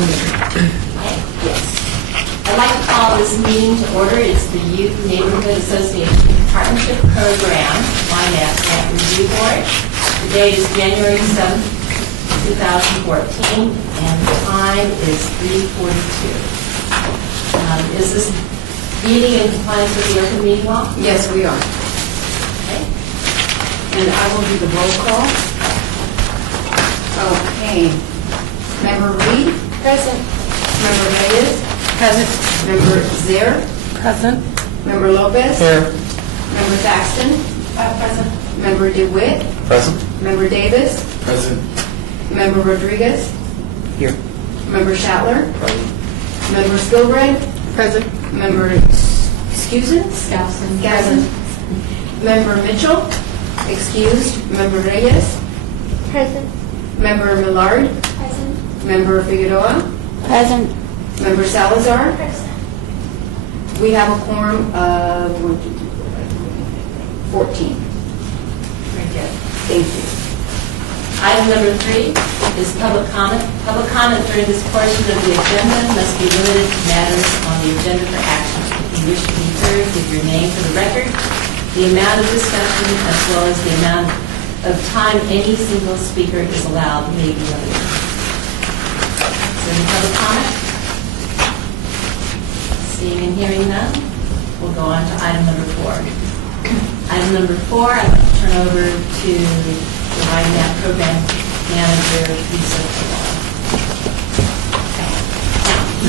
Yes. I'd like to call this meeting to order. It's the Youth Neighborhood Association Partnership Program, Ynapp Grant Review Board. The date is January 7th, 2014, and the time is 3:42. Is this meeting in compliance with the open meeting law? Yes, we are. Okay. And I will do the roll call. Okay. Member Reed? Present. Member Reyes? Present. Member Zier? Present. Member Lopez? Here. Member Thaxton? Present. Member DeWitt? Present. Member Davis? Present. Member Rodriguez? Here. Member Schattler? Present. Member Skilbred? Present. Member Skousen? Member Mitchell? Excused. Member Reyes? Present. Member Millard? Present. Member Figueroa? Present. Member Salazar? Present. We have a quorum of 14. Very good. Thank you. Item number 3 is public comment. Public comment during this portion of the agenda must be limited to matters on the agenda for action. If you wish to be heard, give your name for the record. The amount of discussion as well as the amount of time any single speaker is allowed may be limited. Is there any public comment? Seeing and hearing none, we'll go on to item number 4. Item number 4, I'd like to turn over to the Ynapp Program Manager, Lisa Kowal.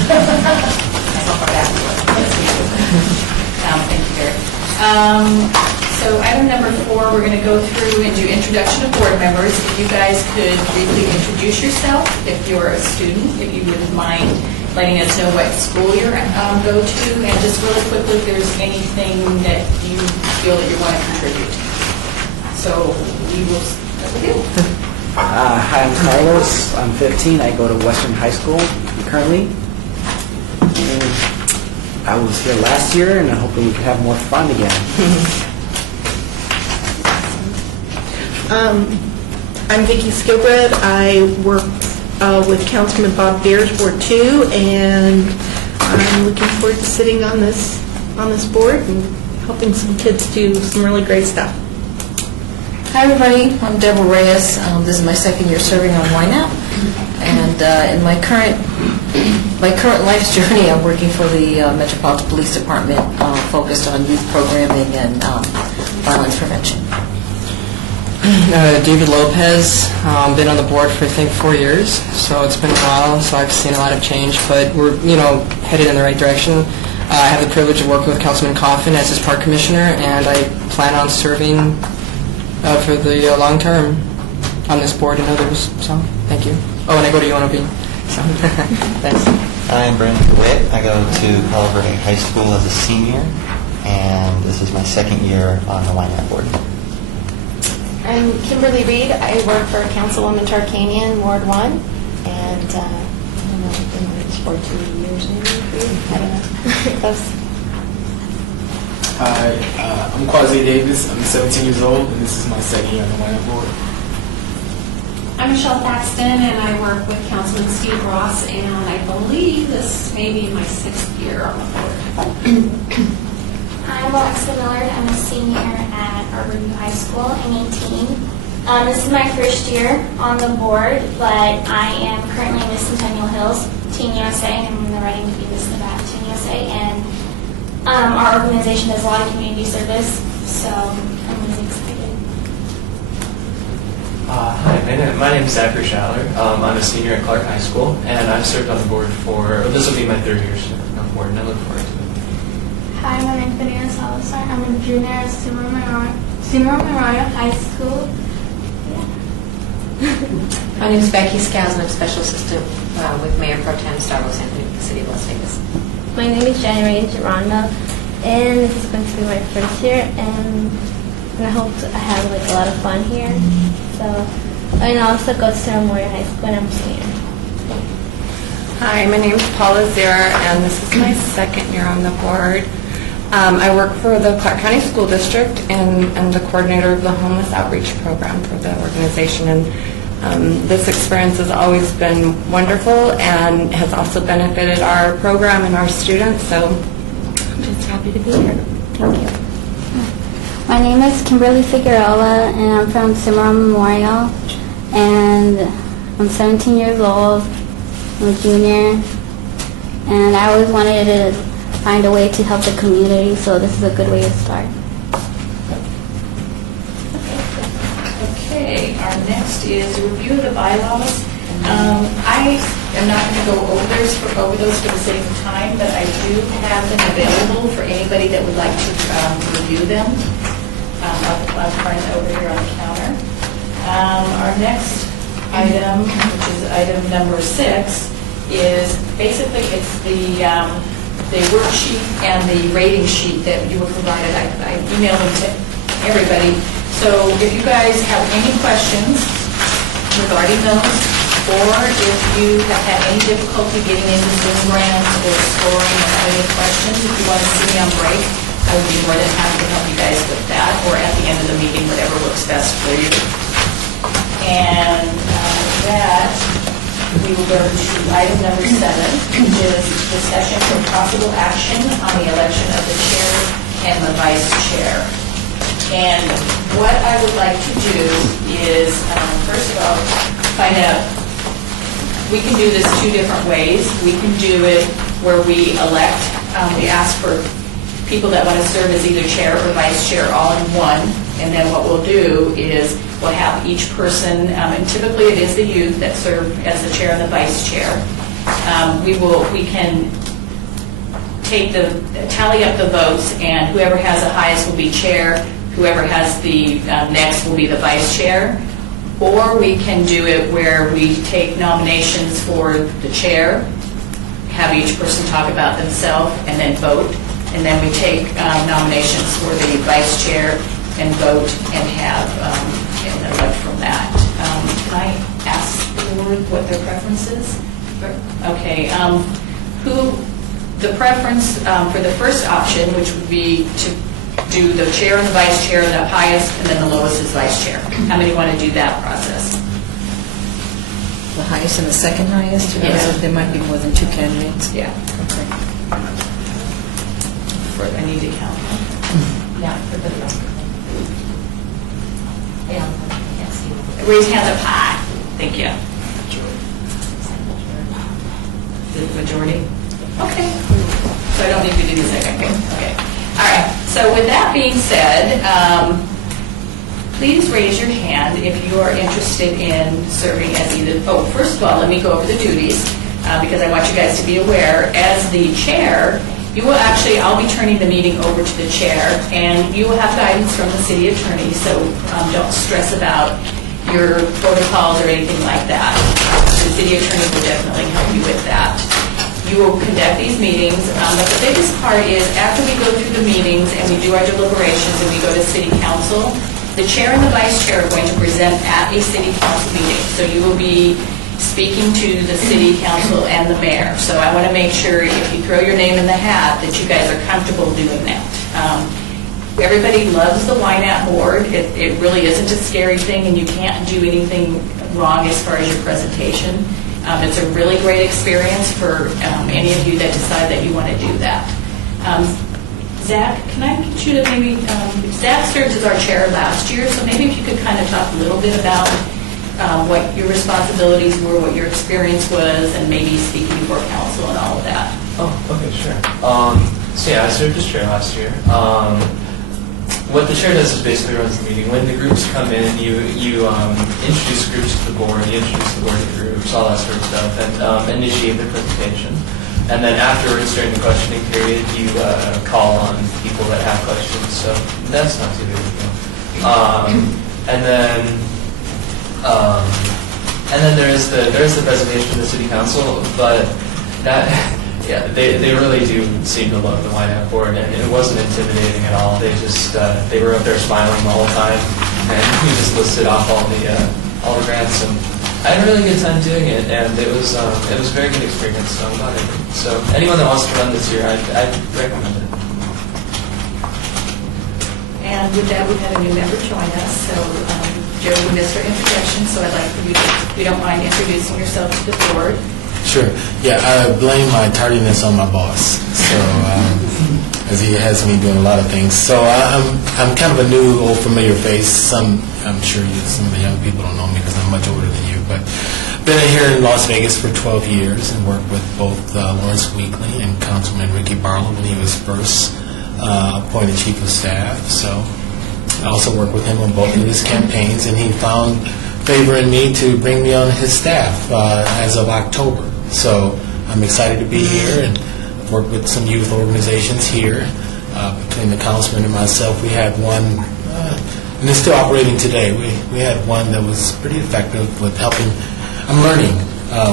That's all for that. Thank you, Gary. So item number 4, we're going to go through and do introduction of board members. If you guys could briefly introduce yourself, if you're a student, if you wouldn't mind letting us know what school you go to, and just really quickly if there's anything that you feel that you want to contribute. So we will start with you. Hi, I'm Carlos. I'm 15. I go to Western High School currently. And I was here last year, and I'm hoping we can have more fun again. I'm Vicki Skilbred. I work with Councilman Bob Beers, Ward 2, and I'm looking forward to sitting on this board and helping some kids do some really great stuff. Hi everybody, I'm Deborah Reyes. This is my second year serving on Ynapp, and in my current life's journey, I'm working for the Metropolitan Police Department, focused on youth programming and violence prevention. David Lopez, been on the board for I think 4 years, so it's been a while, so I've seen a lot of change, but we're headed in the right direction. I have the privilege of working with Councilman Coffin as his park commissioner, and I plan on serving for the long term on this board and others, so thank you. Oh, and I go to UNLV, so thanks. Hi, I'm Brandon DeWitt. I go to Palo Verde High School as a senior, and this is my second year on the Ynapp board. I'm Kimberly Reed. I work for Councilwoman Tarkanian, Ward 1, and I don't know, I've been with this for 2 years maybe. I don't know. Close. Hi, I'm Quasi Davis. I'm 17 years old, and this is my second year on the Ynapp board. I'm Michelle Thaxton, and I work with Councilman Steve Ross, and I believe this may be my 6th year on the board. I'm Alexa Millard. I'm a senior at Arborview High School. I'm 18. This is my first year on the board, but I am currently Miss Centennial Hills, Teen USA, and I'm in the running to be Miss Nevada Teen USA. And our organization does a lot of community service, so I'm really excited. Hi, my name is Zachary Schattler. I'm a senior at Clark High School, and I've served on the board this will be my 3rd year serving on the board, and I look forward to it. Hi, my name is Benita Salazar. I'm a junior at Summa Mariah High School. My name is Becky Scousen. I'm Special Assistant with Mayor Pro Tem Starbucks Anthony for the City of Las Vegas. My name is January Geronda, and this is going to be my first year, and I hope I have a lot of fun here. So, I also go to Memorial High School, and I'm a senior. Hi, my name is Paula Zira, and this is my second year on the board. I work for the Clark County School District, and I'm the coordinator of the Homeless Outreach Program for the organization. And This experience has always been wonderful and has also benefited our program and our students, so I'm just happy to be here. Thank you. My name is Kimberly Figueroa, and I'm from Cimarron Memorial, and I'm 17 years old. I'm a junior, and I always wanted to find a way to help the community, so this is a good way to start. Okay, our next is a review of the bylaws. I am not going to go over those for the sake of time, but I do have them available for anybody that would like to review them. I'll find it over here on the counter. Our next item, which is item number 6, is basically it's the worksheet and the rating sheet that you were provided. I emailed them to everybody. So if you guys have any questions regarding those, or if you have had any difficulty getting into Zoom grants or scoring or have any questions, if you want to see me on break, I would be more than happy to help you guys with that, or at the end of the meeting, whatever works best for you. And that, we will go to item number 7, which is discussion for possible action on the election of the chair and the vice chair. And what I would like to do is, first of all, find out, we can do this 2 different ways. We can do it where we elect, we ask for people that want to serve as either chair or vice chair all in one. And then what we'll do is we'll have each person, and typically it is the youth that serve as the chair and the vice chair. We can tally up the votes, and whoever has the highest will be chair, whoever has the next will be the vice chair. Or we can do it where we take nominations for the chair, have each person talk about themselves, and then vote. And then we take nominations for the vice chair and vote and have and elect from that. Can I ask the board what their preference is? Okay. The preference for the first option, which would be to do the chair and the vice chair, the highest, and then the lowest is vice chair. How many want to do that process? The highest and the second highest? Yeah. There might be more than 2 candidates. Yeah. Okay. I need to count. Yeah, for the yeah, can't see. Raise hands up high. Thank you. The majority? Okay. So I don't need to do the second. Okay. All right. So with that being said, please raise your hand if you are interested in serving as either, first of all, let me go over the duties because I want you guys to be aware. As the chair, you will actually, I'll be turning the meeting over to the chair, and you will have guidance from the city attorney, so don't stress about your protocols or anything like that. The city attorney will definitely help you with that. You will conduct these meetings, but the biggest part is after we go through the meetings and we do our deliberations and we go to city council, the chair and the vice chair are going to present at a city council meeting. So you will be speaking to the city council and the mayor. So I want to make sure if you throw your name in the hat that you guys are comfortable doing that. Everybody loves the Ynapp board. It really isn't a scary thing, and you can't do anything wrong as far as your presentation. It's a really great experience for any of you that decide that you want to do that. Zach, can I get you to maybe, Zach served as our chair last year, so maybe if you could kind of talk a little bit about what your responsibilities were, what your experience was, and maybe speaking before council and all of that. Oh, okay, sure. So yeah, I served as chair last year. What the chair does is basically runs the meeting. When the groups come in, you introduce groups to the board, you introduce the board to groups, all that sort of stuff, and initiate the presentation. And then afterwards, during the questioning period, you call on people that have questions. So that's not too big of a deal. And then there is the presentation to the city council, but that. Yeah, they really do seem to love the Ynapp board, and it wasn't intimidating at all. They just they were up there smiling the whole time, and we just listed off all the grants, and I had a really good time doing it, and it was a very good experience. So I'm glad I did. So anyone that wants to run this year, I'd recommend it. And with that, we've had a new member join us. So Joe, you missed our introduction, so I'd like for you to, if you don't mind, introducing yourself to the board. Sure. Yeah, I blame my tardiness on my boss. So, as he has me doing a lot of things. So I'm kind of a new, old, familiar face. I'm sure some of the young people don't know me because I'm much older than you. But been here in Las Vegas for 12 years and worked with both Lawrence Weekly and Councilman Ricky Barlow when he was first appointed chief of staff. So I also worked with him on both of his campaigns, and he found favor in me to bring me on his staff as of October. So I'm excited to be here, and I've worked with some youth organizations here. Between the councilman and myself, we had one, and it's still operating today. We had one that was pretty effective with helping. I'm learning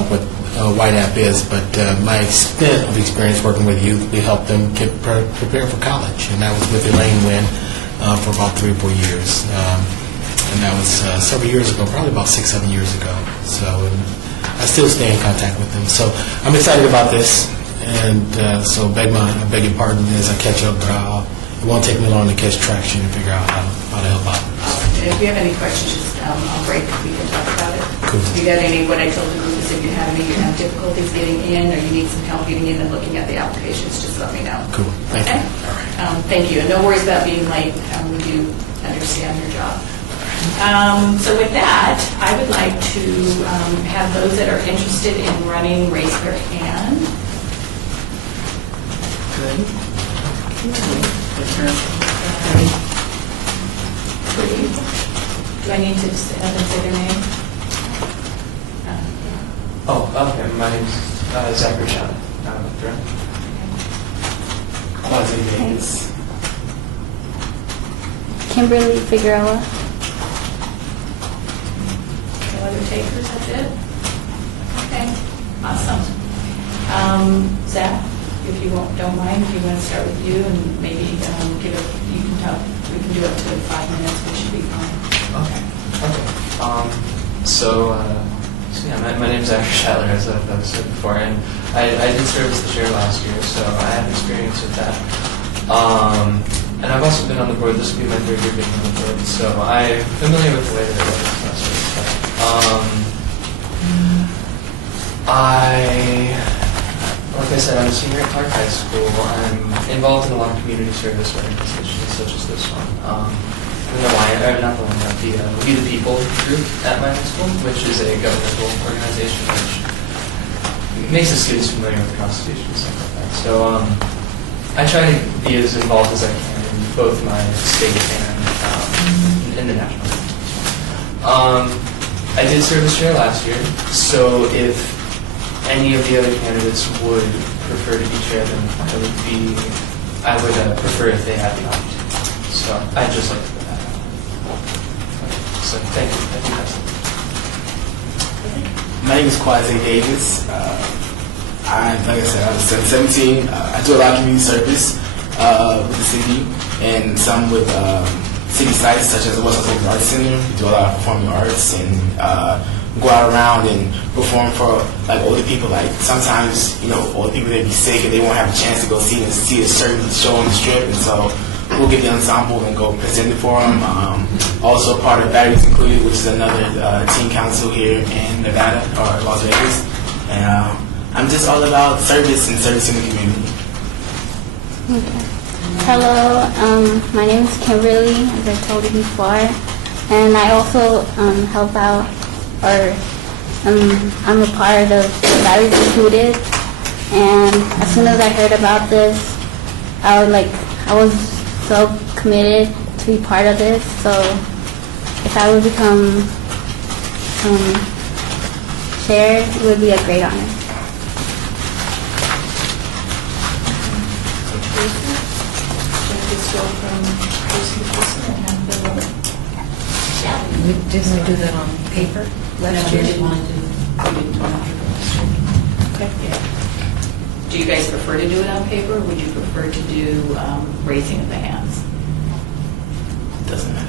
what Ynapp is, but my extent of experience working with youth, we helped them get prepared for college, and that was with Elaine Wynn for about 3 or 4 years. And that was several years ago, probably about 6, 7 years ago. So I still stay in contact with them. So I'm excited about this, and so I beg your pardon as I catch up, but it won't take me long to catch traction and figure out how to help out. And if you have any questions, just I'll break if we can talk about it. Cool. If you got any, what I told the group is if you have difficulties getting in, or you need some help getting in and looking at the applications, just let me know. Cool. Thank Okay? you. Thank you. And no worries about being late. We do understand your job. So with that, I would like to have those that are interested in running raise their hand. Good. Do I need to just have them say their name? Oh, okay. My name's Zachary Shana. Quasi Davis. Kimberly Figueroa. No other takers, that's it? Okay, awesome. Zach, if you don't mind, if you want to start with you and maybe you can talk, we can do up to 5 minutes, which should be fine. Okay. My name's Zachary Shatler, as I've said before, and I did serve as the chair last year, so I have experience with that. And I've also been on the board. This will be my 3rd year being on the board, so I'm familiar with the way that it works. That sort of stuff. Like I said, I'm a senior at Clark High School. I'm involved in a lot of community service organizations, such as this one. We the People group at my high school, which is a governmental organization which makes the students familiar with the Constitution and stuff like that. So I try to be as involved as I can in both my state and in the national government. I did serve as chair last year, so if any of the other candidates would prefer to be chair, then I would prefer if they had the opportunity. So I'd just like to put that out. So thank you. My name is Quasi Davis. Like I said, I was 17. I do a lot of community service with the city and some with city sites such as the West Los Angeles Arts Center. We do a lot of performing arts and go out around and perform for like older people. Like sometimes, older people they be sick and they won't have a chance to go see a certain show on the strip, and so we'll get the ensemble and go present it for them. Also part of Batteries Included, which is another teen council here in Nevada or Las Vegas, and I'm just all about service and servicing the community. Okay. Hello, my name is Kimberly, as I told you before, and I also help out, or I'm a part of Batteries Included, and as soon as I heard about this, I was so committed to be part of this, so if I would become chair, it would be a great honor. Didn't we do that on paper last year? Okay. Do you guys prefer to do it on paper, or would you prefer to do raising of the hands? Doesn't matter.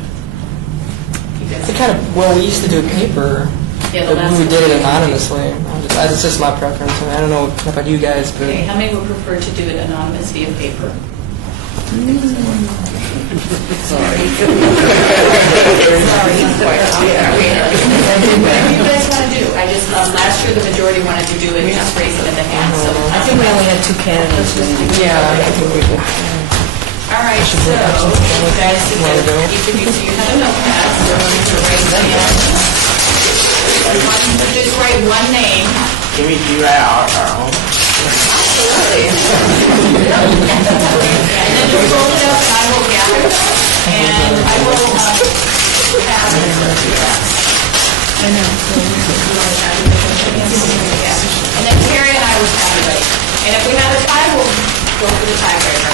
We used to do paper, Yeah, the but last we did one. it anonymously. That's just my preference. I don't know about you guys, but Okay, how many would prefer to do it anonymous via paper? Whatever you guys want to do. I just, last year, the majority wanted to do it, just raising of the hand, so. I think we only had 2 candidates. Yeah. All right, so, you guys, each of you, so you have a notepad, so to raise the hand. Just write one name. Can we do that our own? Absolutely. And then just roll it up, and I will gather them, and I will, have I know. And then Carrie and I will tabulate. And if we have a tie, we'll go for the tiebreaker.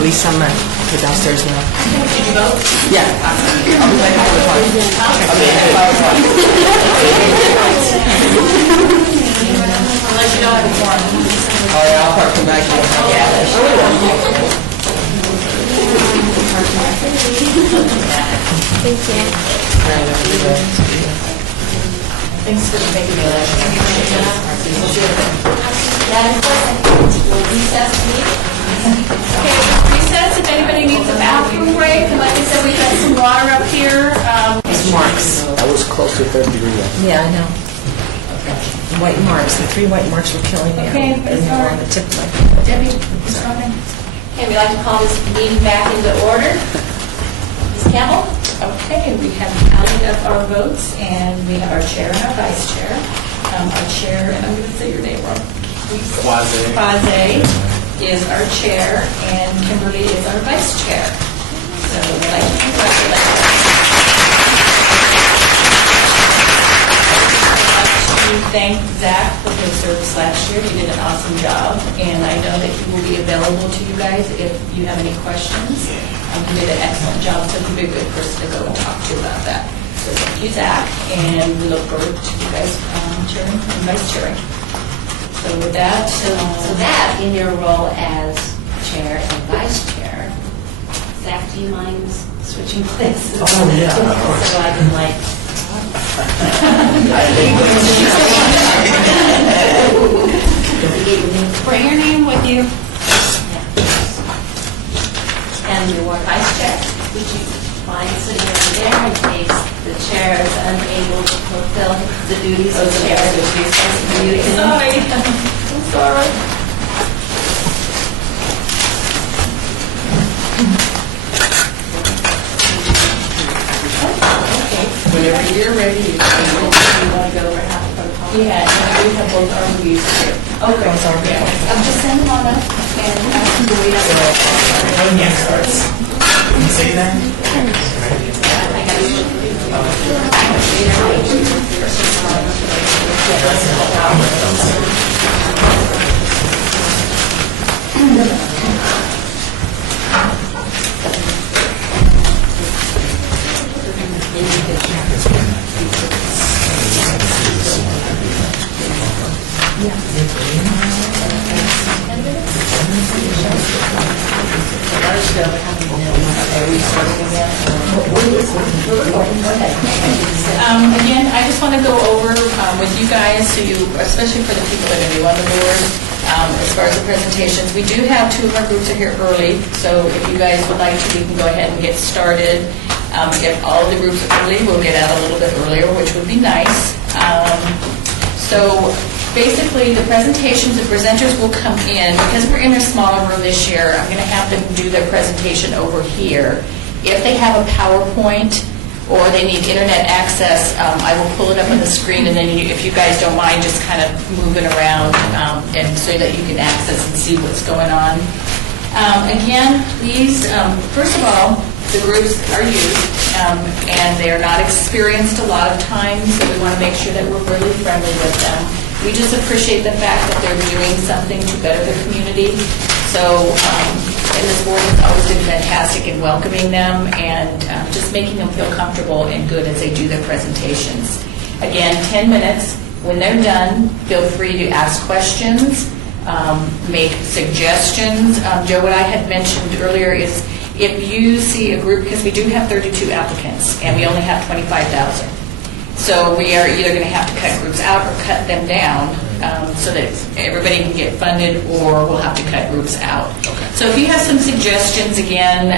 Lisa, I'm go downstairs now. Did you vote? Yeah. Unless you don't have a form. Oh, yeah, I'll probably come back. Thanks for making me laugh. Madam Clerk, we'll recess the meeting. Okay, recess, if anybody needs a bathroom break, and like I said, we got some water up here. Marks. I was close to third degree. Yeah, I know. White marks, the 3 white marks were killing me. Okay, And they were on the tip of my Debbie, Ms. Robin? Okay, we'd like to call this meeting back into order. Ms. Campbell? Okay, we have tallied up our votes, and we have our chair and our vice chair. Our chair, and I'm going to say your name wrong. Quasi is our chair, and Kimberly is our vice chair. So we'd like to congratulate her. I'd like to thank Zach for his service last year. He did an awesome job, and I know that he will be available to you guys if you have any questions. He did an excellent job, so he'll be a good person to go and talk to about that. So thank you, Zach, and we look forward to you guys chairing and vice chairing. So with that, So that, in your role as chair and vice chair, Zach, do you mind switching places? Oh, yeah, of course. So I can like... bring your name with you. And your vice chair, would you mind sitting over there in case the chair is unable to fulfill the duties of the chair? Sorry. I'm sorry. Whenever you're ready, you want to go over half the protocol? Yeah, and we have both our reviews here. Okay. Just send them on up and ask them to wait up. Can you say that? Again, I just want to go over with you guys, so you, especially for the people that are new on the board, as far as the presentations. We do have 2 of our groups are here early, so if you guys would like to, we can go ahead and get started. If all of the groups are early, we'll get out a little bit earlier, which would be nice. So basically, the presentations, the presenters will come in. Because we're in a smaller room this year, I'm going to have them do their presentation over here. If they have a PowerPoint or they need internet access, I will pull it up on the screen, and then if you guys don't mind just kind of moving around and so that you can access and see what's going on. Again, please, first of all, the groups are youth, and they're not experienced a lot of times, so we want to make sure that we're really friendly with them. We just appreciate the fact that they're doing something to better the community. So, and this board has always been fantastic in welcoming them and just making them feel comfortable and good as they do their presentations. Again, 10 minutes. When they're done, feel free to ask questions, make suggestions. Joe, what I had mentioned earlier is if you see a group, because we do have 32 applicants and we only have 25,000. So we are either going to have to cut groups out or cut them down so that everybody can get funded, or we'll have to cut groups out. Okay. So if you have some suggestions, again,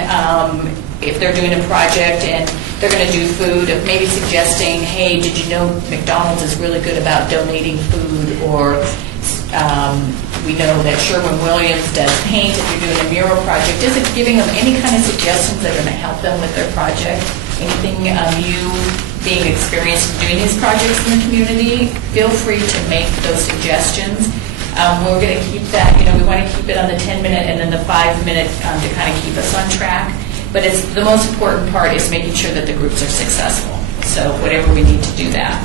if they're doing a project and they're going to do food, of maybe suggesting, hey, did you know McDonald's is really good about donating food, or we know that Sherwin-Williams does paint if you're doing a mural project. Is it giving them any kind of suggestions that are going to help them with their project? Anything you being experienced in doing these projects in the community, feel free to make those suggestions. We're going to keep that, we want to keep it on the 10-minute and then the 5-minute to kind of keep us on track. But it's the most important part is making sure that the groups are successful. So whatever we need to do that.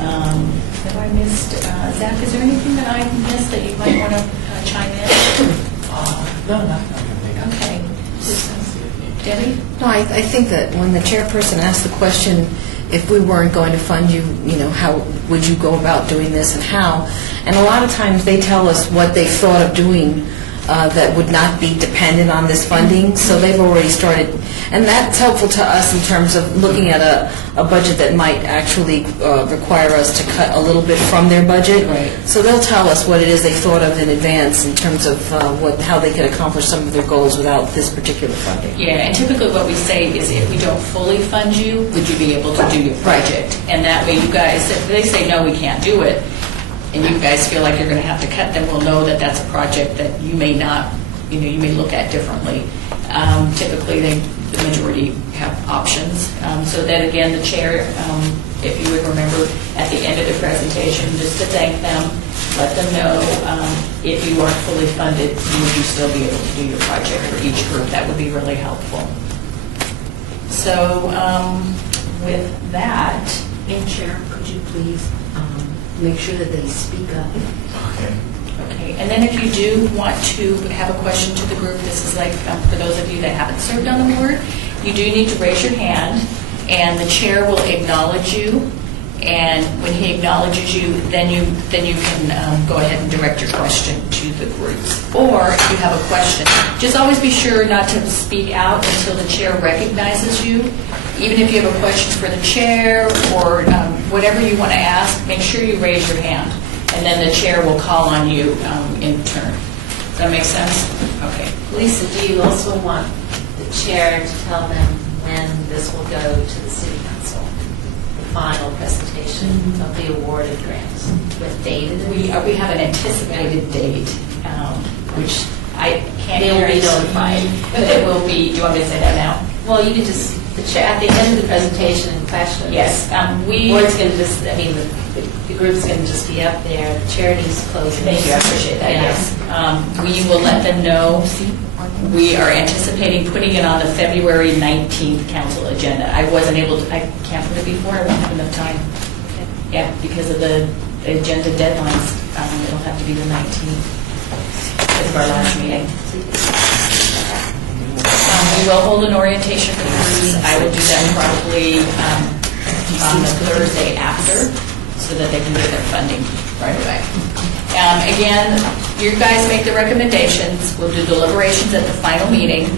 Have I missed, Zach, is there anything that I missed that you might want to chime in? No, not everything. Okay. Debbie? No, I think that when the chairperson asked the question, if we weren't going to fund you, how would you go about doing this and how? And a lot of times they tell us what they thought of doing that would not be dependent on this funding, so they've already started. And that's helpful to us in terms of looking at a budget that might actually require us to cut a little bit from their budget. Right. So they'll tell us what it is they thought of in advance in terms of how they could accomplish some of their goals without this particular funding. Yeah, and typically what we say is if we don't fully fund you, would you be able to do your project? And that way you guys, if they say, no, we can't do it, and you guys feel like you're going to have to cut them, we'll know that that's a project that you may not, you may look at differently. Typically, the majority have options. So then again, the chair, if you would remember at the end of the presentation, just to thank them, let them know if you aren't fully funded, would you still be able to do your project for each group? That would be really helpful. So with that, And Chair, could you please make sure that they speak up? Okay. okay. And then if you do want to have a question to the group, this is like for those of you that haven't served on the board, you do need to raise your hand, and the chair will acknowledge you. And when he acknowledges you, then you can go ahead and direct your question to the groups. Or if you have a question, just always be sure not to speak out until the chair recognizes you. Even if you have a question for the chair or whatever you want to ask, make sure you raise your hand, and then the chair will call on you in turn. Does that make sense? Okay. Lisa, do you also want the chair to tell them when this will go to the city council? The final presentation of the awarded grants with date? We have an anticipated date, which I can't They will be guarantee. notified. But it will be, do you want me to say that now? Well, you can just, the chair, at the end of the presentation and questions. Yes, The board's going to just, the group's going to just be up there. The chair needs to close. Thank you, I appreciate that, Yeah. yes. We will let them know. We are anticipating putting it on the February 19th council agenda. I wasn't able to, I can't put it before, I won't have enough time. Yeah, because of the agenda deadlines, it'll have to be the 19th because of our last meeting. We will hold an orientation for the groups. I will do that probably on the Thursday after, so that they can get their funding right away. Again, you guys make the recommendations. We'll do deliberations at the final meeting,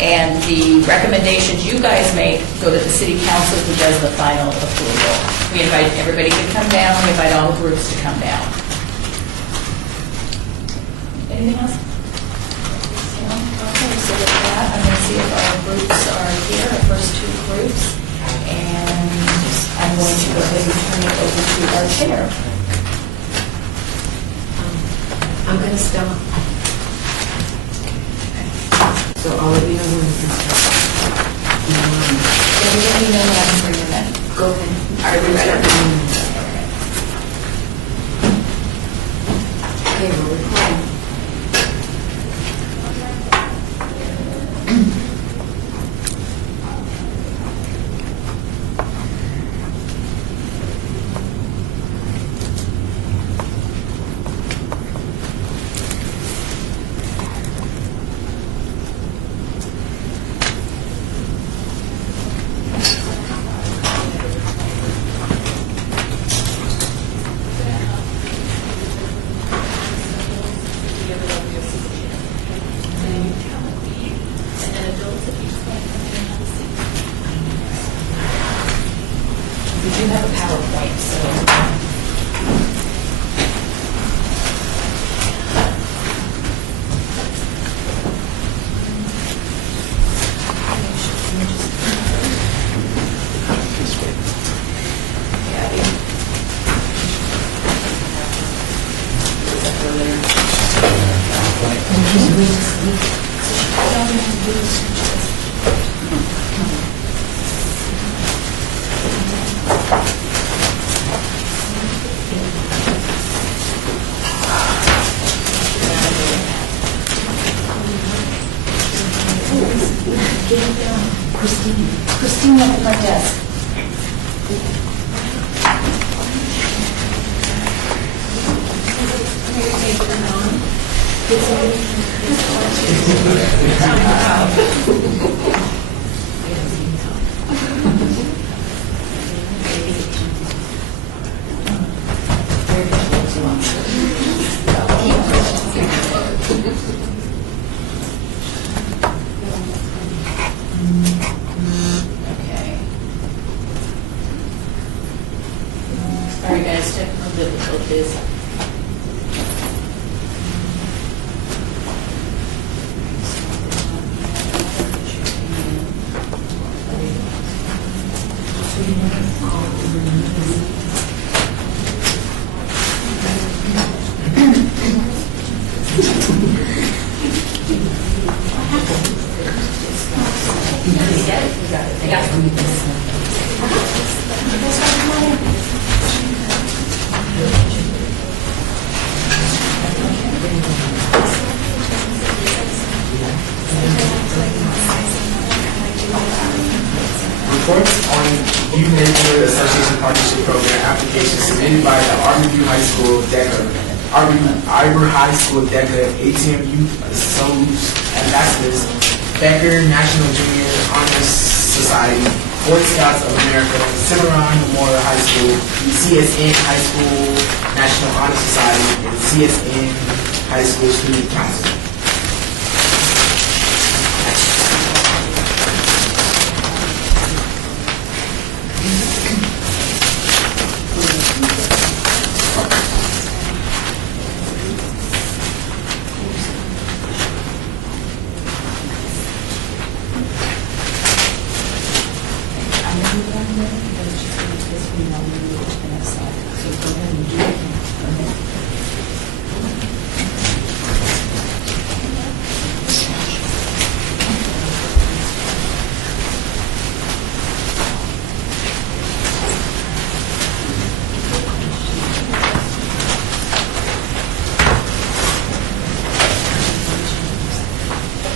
and the recommendations you guys make go to the city council, who does the final approval. We invite everybody to come down. We invite all the groups to come down. Anything else? Okay, so with that, I'm going to see if our groups are here, our first two groups, and I'm going to go ahead and turn it over to our chair. I'm going to stop. So I'll let you know when we can start. Can you let me know when I can bring them in? Go ahead. Are we ready? Okay, we're recording. at the front desk. Okay. Sorry guys, technical difficulties. Reports on Youth Neighborhood Association Partnership Program application submitted by the Arbor High School DECA, ATM Youth Ambassadors, Becker National Junior Honor Society, Boy Scouts of America, Cimarron Memorial High School, CSN High School National Honor Society, and CSN High School Student Council.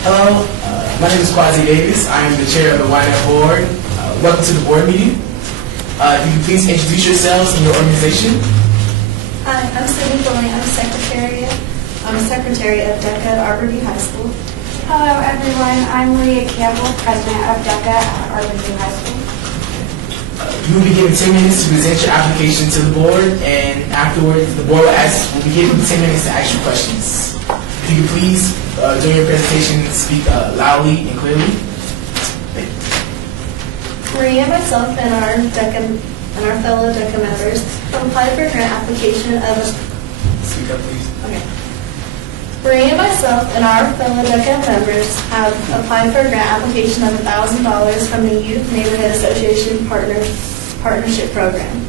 Hello, my name is Quasi Davis. I am the chair of the Ynapp board. Welcome to the board meeting. If you could please introduce yourselves and your organization. Hi, I'm Cindy Bowling. I'm secretary of DECA at Arborview High School. Hello, everyone. I'm Maria Campbell, president of DECA at Arborview High School. You will be given 10 minutes to present your application to the board, and afterwards the board will be given 10 minutes to ask you questions. If you could please, during your presentation, speak loudly and clearly. Maria and myself and our fellow DECA members have applied for a grant application of. Speak up, please. Okay. Maria and myself and our fellow DECA members have applied for a grant application of $1,000 from the Youth Neighborhood Association Partnership Program.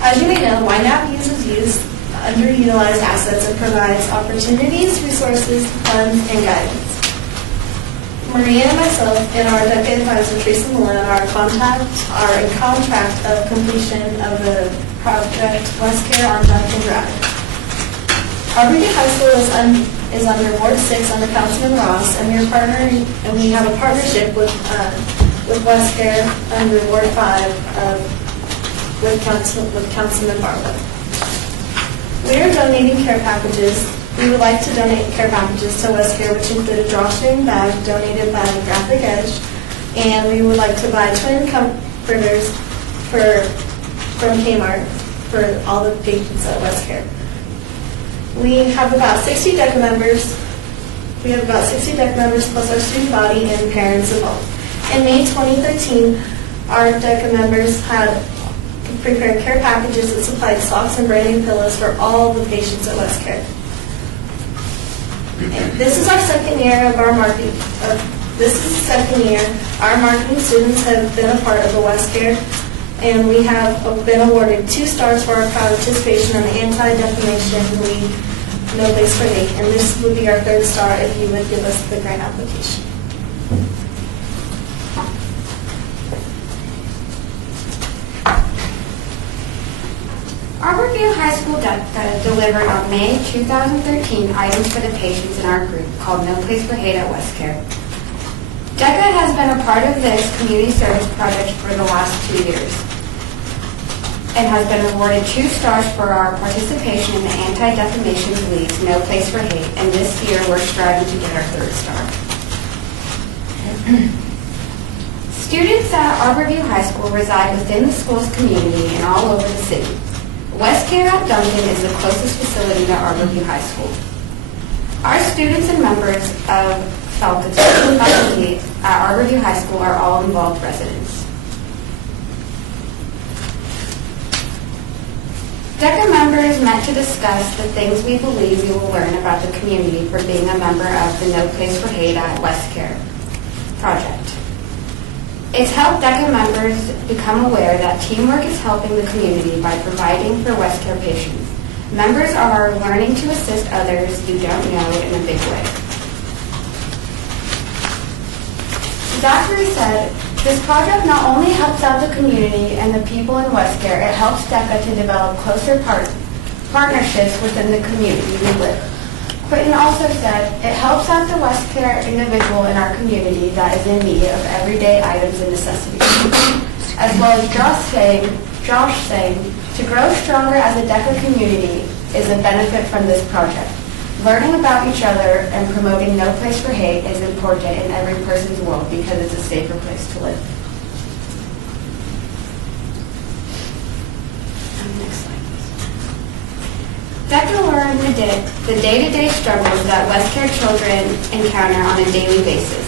As you may know, Ynapp uses youth underutilized assets and provides opportunities, resources, funds, and guidance. Maria and myself and our DECA advisor, Teresa Malone, are in contract of completion of the project West Care on Duncan Drive. Arborview High School is under Ward 6 under Councilman Ross, and we have a partnership with West Care under Ward 5 with Councilman Barlow. We are donating care packages. We would like to donate care packages to West Care, which include a drawstring bag donated by Graphic Edge, and we would like to buy twin comforters from Kmart for all the patients at West Care. We have about 60 DECA members. We have about 60 DECA members plus our student body and parents involved. In May 2013, our DECA members had prepared care packages that supplied socks and brand new pillows for all the patients at West Care. This is our second year of our marketing. Our marketing students have been a part of the West Care, and we have been awarded 2 stars for our proud participation on the Anti-Defamation League No Place for Hate, and this would be our 3rd star if you would give us the grant application. Arborview High School delivered on May 2013 items for the patients in our group called No Place for Hate at West Care. DECA has been a part of this community service project for the last 2 years and has been awarded 2 stars for our participation in the Anti-Defamation League's No Place for Hate, and this year we're striving to get our 3rd star. Students at Arborview High School reside within the school's community and all over the city. West Care at Duncan is the closest facility to Arborview High School. Our students and members of faculty at Arborview High School are all involved residents. DECA members met to discuss the things we believe you will learn about the community for being a member of the No Place for Hate at West Care project. It's helped DECA members become aware that teamwork is helping the community by providing for West Care patients. Members are learning to assist others you don't know in a big way. Zachary said, this project not only helps out the community and the people in West Care, it helps DECA to develop closer partnerships within the community we live. Quentin also said, it helps out the West Care individual in our community that is in need of everyday items and necessities. As well as Josh saying, to grow stronger as a DECA community is a benefit from this project. Learning about each other and promoting No Place for Hate is important in every person's world because it's a safer place to live. Next slide, please. DECA learned the day-to-day struggles that West Care children encounter on a daily basis.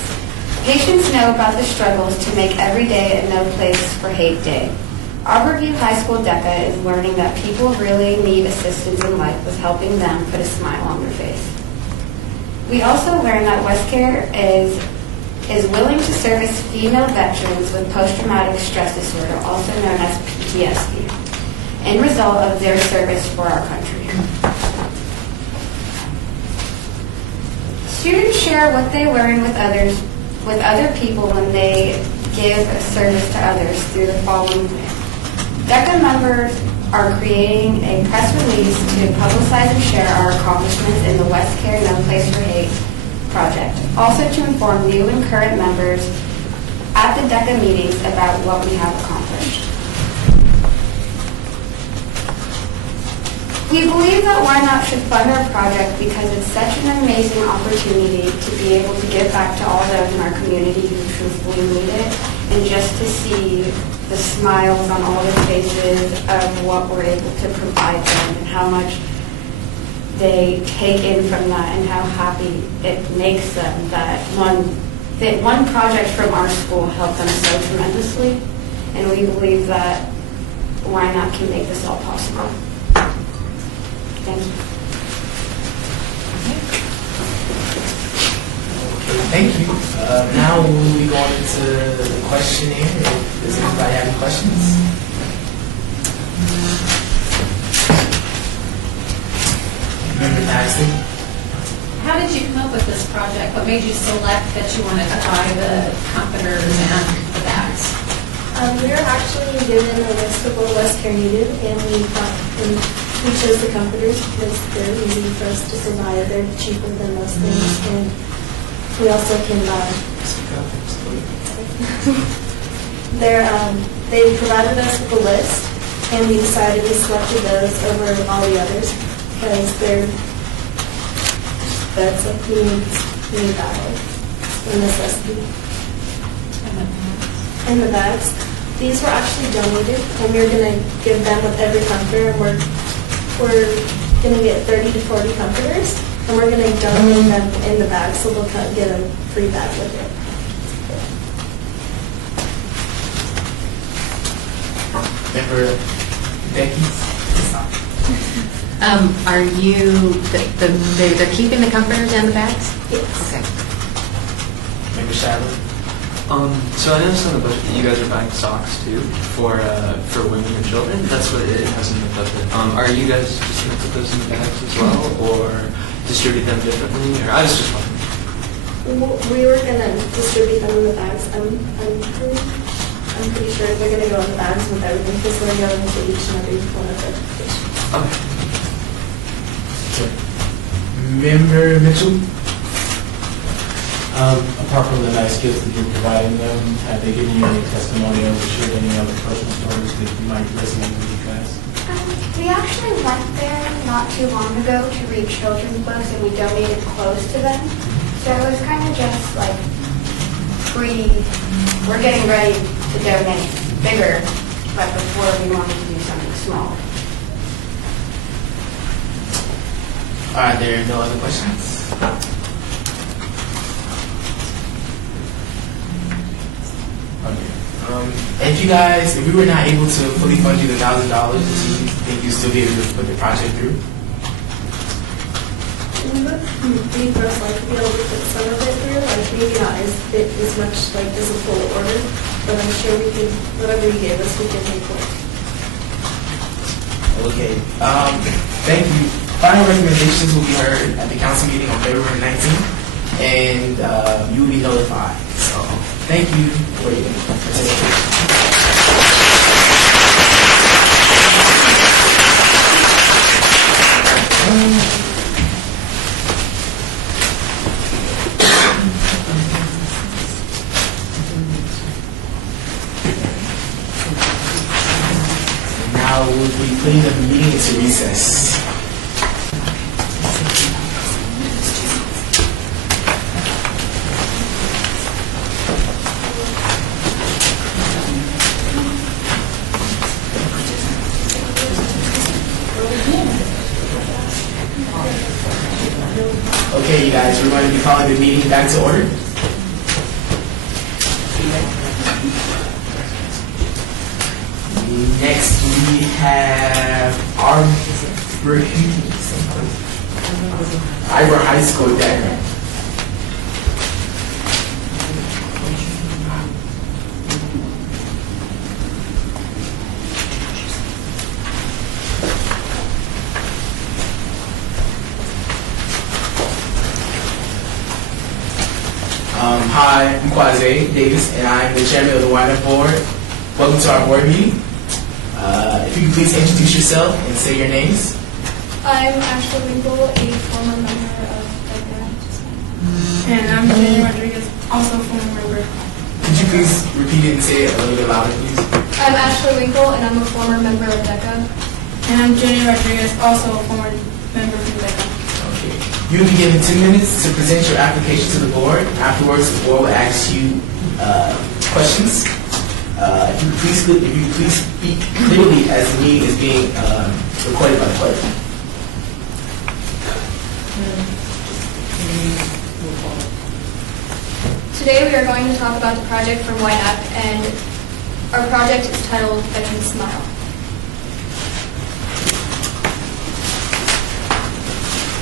Patients know about the struggles to make every day a No Place for Hate day. Arborview High School DECA is learning that people really need assistance in life with helping them put a smile on their face. We also learned that West Care is willing to service female veterans with post-traumatic stress disorder, also known as PTSD, in result of their service for our country. Students share what they learn with other people when they give a service to others through the following plan. DECA members are creating a press release to publicize and share our accomplishments in the West Care No Place for Hate project. Also to inform new and current members at the DECA meetings about what we have accomplished. We believe that Ynapp should fund our project because it's such an amazing opportunity to be able to give back to all those in our community who truthfully need it, and just to see the smiles on all their faces of what we're able to provide them and how much they take in from that and how happy it makes them that one project from our school helped them so tremendously, and we believe that Ynapp can make this all possible. Thank you. Thank you. Now we'll be going into the questionnaire. Does anybody have any questions? Member Paxton? How did you come up with this project? What made you select that you wanted to buy the comforters and the bags? We were actually given a list of what West Care needed, and we chose the comforters because they're easy for us to provide. They're cheaper than most things, and we also can they provided us with a list, and we decided we selected those over all the others because that's like we need that one, a necessity. And the bags, these were actually donated, and we were going to give them with every comforter, and we're going to get 30 to 40 comforters, and we're going to donate them in the bag, so they'll get a free bag with it. Member Becky? Are you, they're keeping the comforters and the bags? Yes. Okay. Member Shiloh? So I noticed on the budget that you guys are buying socks too for women and children. That's what it has in the budget. Are you guys just going to put those in the bags as well, or distribute them differently? Or I was just wondering. We were going to distribute them in the bags. I'm pretty sure they're going to go in the bags with everything because we're going to each and every one of the patients. Okay. Member Mitchell? Apart from the nice gifts that you're providing them, have they given you any testimonials or shared any other personal stories that you might resonate with you guys? We actually went there not too long ago to read children's books, and we donated clothes to them. So it was kind of just like we're getting ready to donate bigger, but before we wanted to do something smaller. Are there no other questions? Okay. If we were not able to fully fund you the $1,000, do you think you'd still be able to put the project through? We'd most likely be able to put some of it through, like maybe not as much like as a full order, but I'm sure we could, whatever you gave us, we could make work. Okay. Thank you. Final recommendations will be heard at the council meeting on February 19th, and you will be notified. So, thank you for your participation. Now we'll be putting the meeting into recess. Okay, you guys, we're going to be calling the meeting back to order. Next, we have Ivor High School diagram. Hi, I'm Quasi Davis, and I'm the chairman of the Ynapp board. Welcome to our board meeting. If you could please introduce yourself and say your names. I'm Ashley Winkle, a former member of DECA. And I'm Jenny Rodriguez, also a former member. Could you please repeat it and say it a little bit louder, please? I'm Ashley Winkle, and I'm a former member of DECA. And I'm Jenny Rodriguez, also a former member from DECA. Okay. You'll be given 10 minutes to present your application to the board. Afterwards, the board will ask you questions. If you could please speak clearly as the meeting is being recorded by the clerk. Today we are going to talk about the project from Ynapp, and our project is titled Veteran Smile.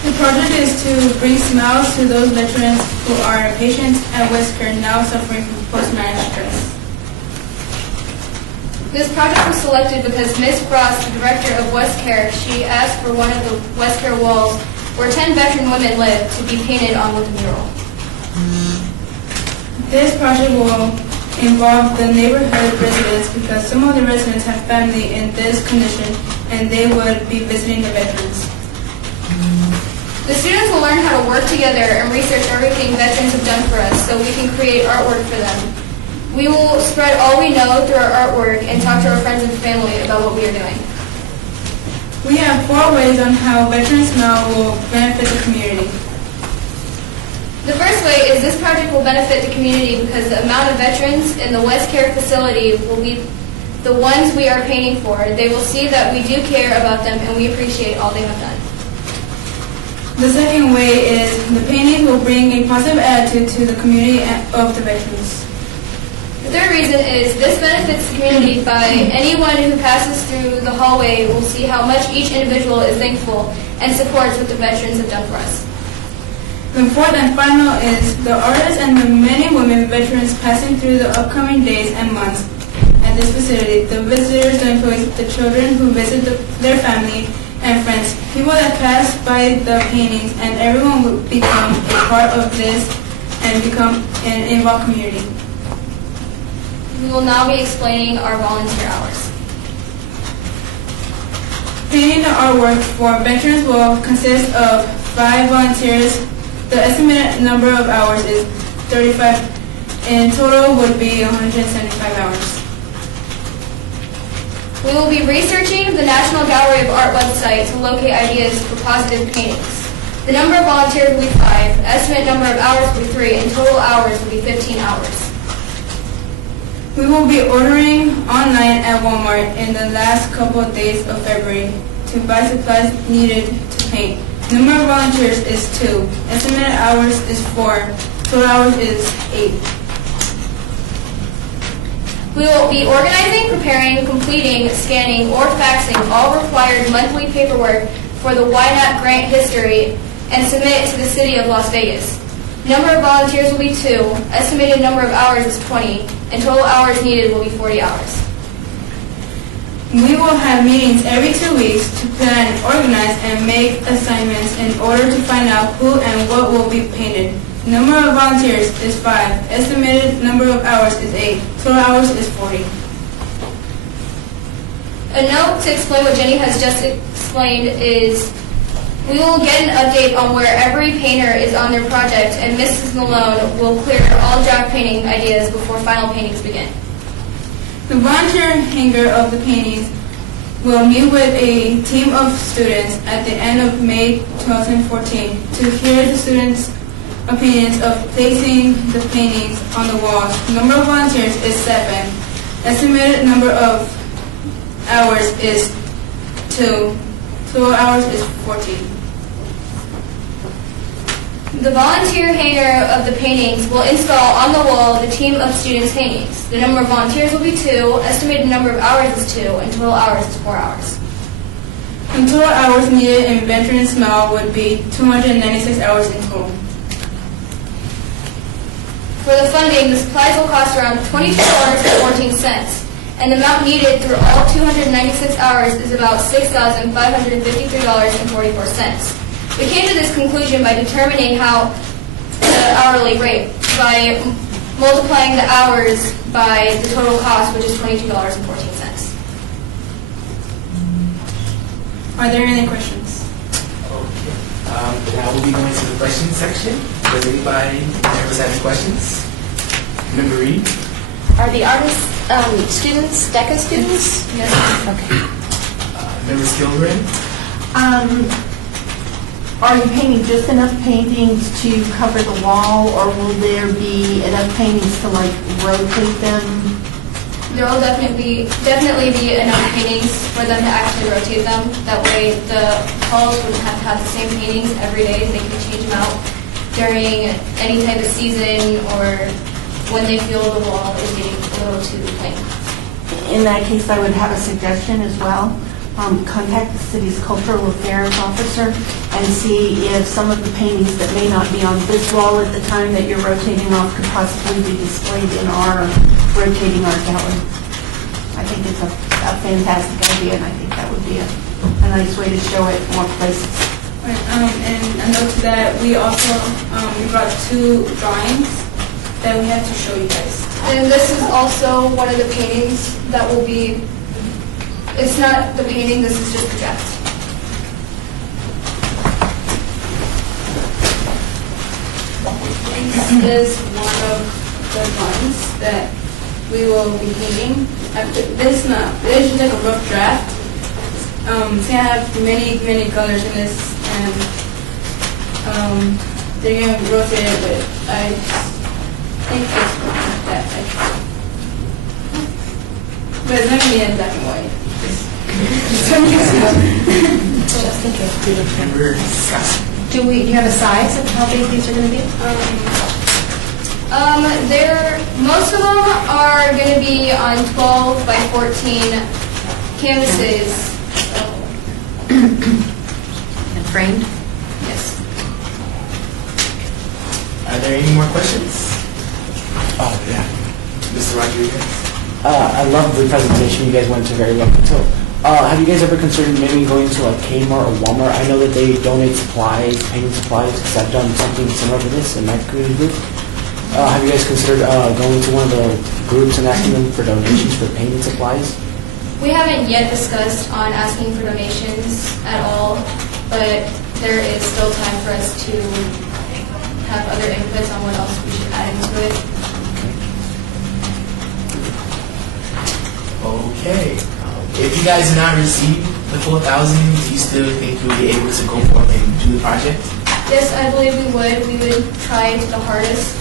The project is to bring smiles to those veterans who are patients at Wesker now suffering from post-marriage stress. This project was selected because Ms. Frost, the director of Wesker, she asked for one of the Wesker walls where 10 veteran women live to be painted on with a mural. This project will involve the neighborhood residents because some of the residents have family in this condition and they would be visiting the veterans. The students will learn how to work together and research everything veterans have done for us so we can create artwork for them. We will spread all we know through our artwork and talk to our friends and family about what we are doing. We have 4 ways on how Veteran Smile will benefit the community. The first way is this project will benefit the community because the amount of veterans in the West Care facility will be the ones we are painting for. They will see that we do care about them and we appreciate all they have done. The second way is the painting will bring a positive attitude to the community of the veterans. The third reason is this benefits the community by anyone who passes through the hallway will see how much each individual is thankful and supports what the veterans have done for us. The fourth and final is the artists and the men and women veterans passing through the upcoming days and months at this facility, the visitors, the employees, the children who visit their family and friends, people that pass by the paintings, and everyone will become a part of this and become an involved community. We will now be explaining our volunteer hours. Painting the artwork for veterans will consist of 5 volunteers. The estimated number of hours is 35. In total would be 175 hours. We will be researching the National Gallery of Art website to locate ideas for positive paintings. The number of volunteers will be 5, estimate number of hours will be 3, and total hours will be 15 hours. We will be ordering online at Walmart in the last couple of days of February to buy supplies needed to paint. Number of volunteers is 2. Estimated hours is 4. Total hours is 8. We will be organizing, preparing, completing, scanning, or faxing all required monthly paperwork for the Ynapp grant history and submit it to the City of Las Vegas. Number of volunteers will be 2. Estimated number of hours is 20, and total hours needed will be 40 hours. We will have meetings every 2 weeks to plan, organize, and make assignments in order to find out who and what will be painted. Number of volunteers is 5. Estimated number of hours is 8. Total hours is 40. A note to explain what Jenny has just explained is we will get an update on where every painter is on their project, and Mrs. Malone will clear all draft painting ideas before final paintings begin. The volunteer hanger of the paintings will meet with a team of students at the end of May 2014 to hear the students' opinions of placing the paintings on the walls. Number of volunteers is 7. Estimated number of hours is 2. Total hours is 14. The volunteer hanger of the paintings will install on the wall the team of students' paintings. The number of volunteers will be 2, estimated number of hours is 2, and total hours is 4 hours. And total hours needed in veteran smell would be 296 hours in total. For the funding, the supplies will cost around $22.14, and the amount needed through all 296 hours is about $6,553.44. We came to this conclusion by determining how the hourly rate, by multiplying the hours by the total cost, which is $22.14. Are there any questions? Now we'll be going to the question section. Does anybody members have any questions? Member Reed? Are the artists students, DECA students? Yes. Okay. Member Skilgren? Are you painting just enough paintings to cover the wall, or will there be enough paintings to like rotate them? There will definitely be enough paintings for them to actually rotate them. That way the halls wouldn't have to have the same paintings every day. They can change them out during any type of season or when they feel the wall is getting a little too plain. In that case, I would have a suggestion as well. Contact the city's cultural affairs officer and see if some of the paintings that may not be on this wall at the time that you're rotating off could possibly be displayed in our rotating art gallery. I think it's a fantastic idea, and I think that would be a nice way to show it more places. Right, and a note to that, we also we brought 2 drawings that we have to show you guys. And this is also one of the paintings that will be, it's not the painting, this is just the draft. This is one of the ones that we will be painting. This is just like a rough draft. So I have many colors in this, and they're going to rotate it, but I think this one like that. But it's not going to be in black and white. Member Scott? Do you have a size of how big these are going to be? Most of them are going to be on 12 by 14 canvases. And framed? Yes. Are there any more questions? Oh, yeah. Mr. Rodriguez? I love the presentation you guys went to, very well detailed. Have you guys ever considered maybe going to like Kmart or Walmart? I know that they donate supplies, painting supplies, because I've done something similar to this in my community group. Have you guys considered going to one of the groups and asking them for donations for painting supplies? We haven't yet discussed on asking for donations at all, but there is still time for us to have other inputs on what else we should add into to it. Okay. If you guys did not receive the 4,000, do you still think you'll be able to go forth and do the project? Yes, I believe we would. We would try the hardest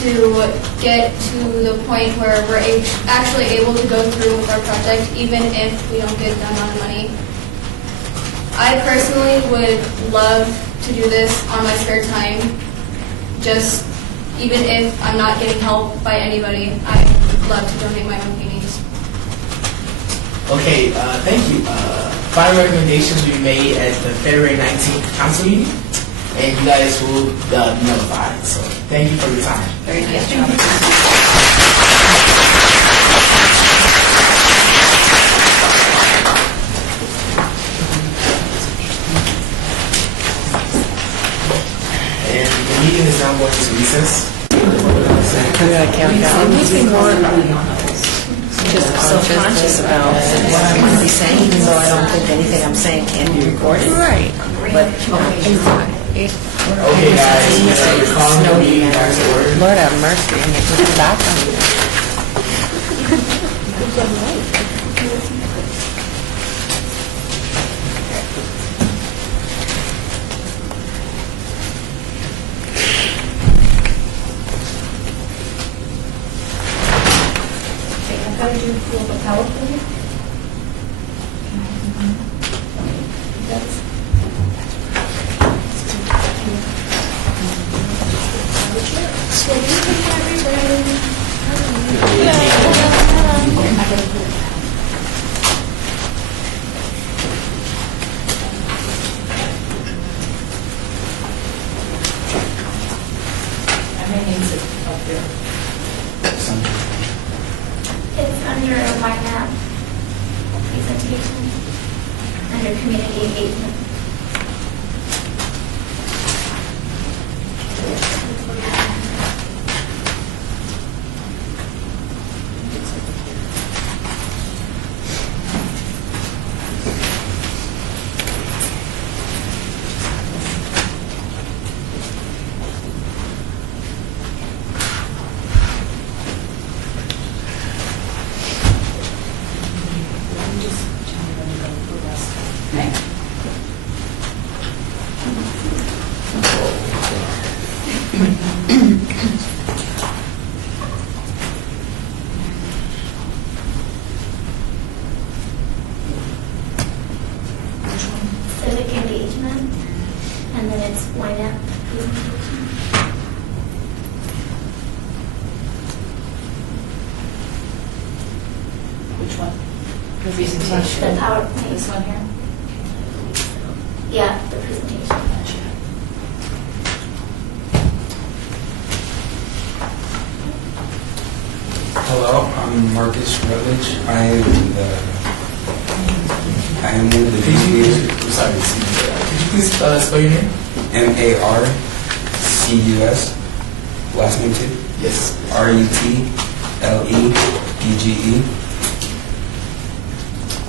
to get to the point where we're actually able to go through with our project, even if we don't get that amount of money. I personally would love to do this on my spare time, just even if I'm not getting help by anybody. I'd love to donate my own paintings. Okay, thank you. Final recommendations will be made at the February 19th council meeting, and you guys will be notified. So thank you for your time. Very nice job. And the meeting is now going to recess. It makes me more just self-conscious about what I'm going to be saying, even though I don't think anything I'm saying can be recorded. Right. But, Okay, guys, we're calling the meeting back to order. Lord have mercy, and they put it back on me. How did you feel about PowerPoint? It's under Ynapp presentation, under community engagement. Civic engagement, and then it's Ynapp presentation. Which one? The The presentation. PowerPoint. This one here? Yeah, the presentation. Hello, I'm Marcus Rutledge. I am one of the leaders. I'm sorry, could you please spell your name? Marcus. Last name too? Yes. Rutledge.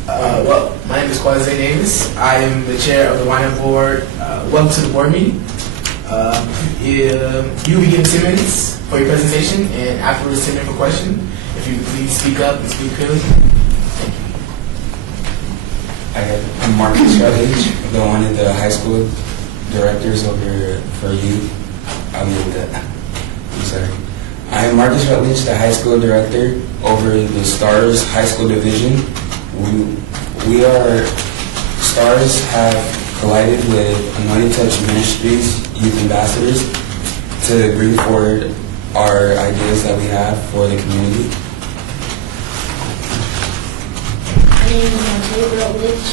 Well, my name is Quasi Davis. I am the chair of the Ynapp board. Welcome to the board meeting. You'll be given 10 minutes for your presentation, and afterwards 10 minutes for question. If you could please speak up and speak clearly. Thank you. I'm Marcus Rutledge, one of the high school directors over for youth. I'm sorry. I am Marcus Rutledge, the high school director over the STARS High School Division. We are, STARS have collided with Anointed Touch Ministries Youth Ambassadors to bring forward our ideas that we have for the community. My name is Marcus Rutledge.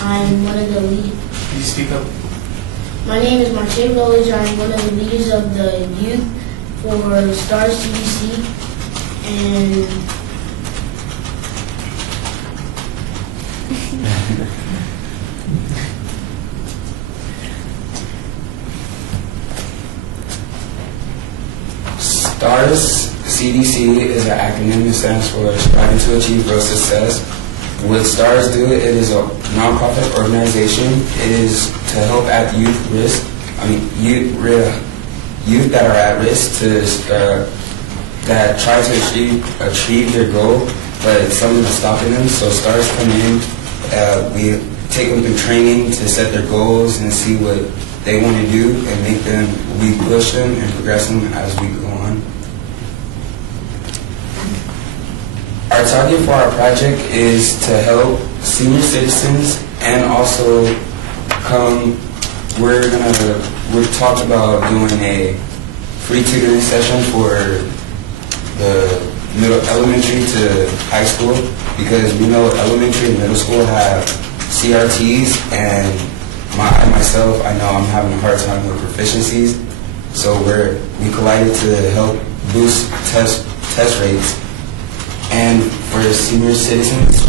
I'm one of the lead. Can you speak up? My name is Marcus Rutledge. I'm one of the leaders of the youth for STARS CDC, and STARS CDC is an acronym that stands for Striving to Achieve Real Success. What STARS do, it is a nonprofit organization. It is to help at youth youth that are at risk that try to achieve their goal, but something is stopping them. So stars come in, we take them through training to set their goals and see what they want to do and we push them and progress them as we go on. Our target for our project is to help senior citizens and also we're talked about doing a free tutoring session for the elementary to high school, because we know elementary and middle school have CRTs, and myself, I know I'm having a hard time with proficiencies, so we collided to help boost test rates. And for senior citizens,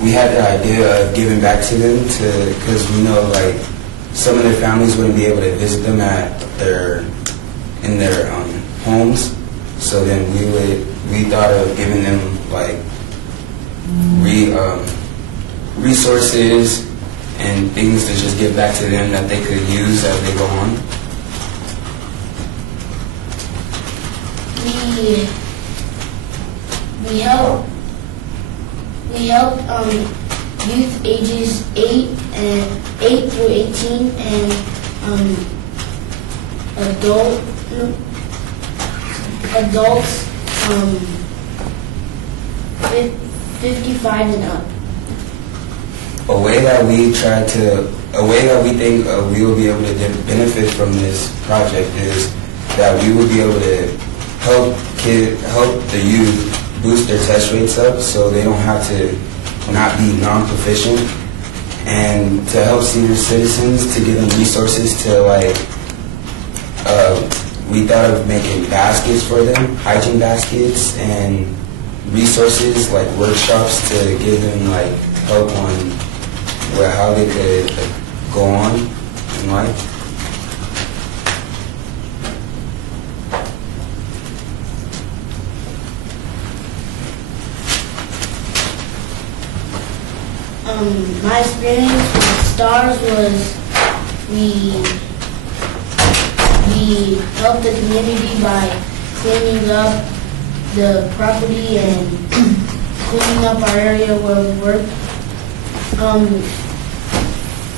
we had the idea of giving back to them because we know like some of their families wouldn't be able to visit them in their homes. So then we thought of giving them like resources and things to just give back to them that they could use as they go on. We helped youth ages 8 through 18 and adults 55 and up. A way that we think we will be able to benefit from this project is that we will be able to help the youth boost their test rates up so they don't have to not be non-proficient, and to help senior citizens to give them resources to we thought of making baskets for them, hygiene baskets, and resources like workshops to give them like help on how they could go on in life. My experience with STARS was we helped the community by cleaning up the property and cleaning up our area where we work.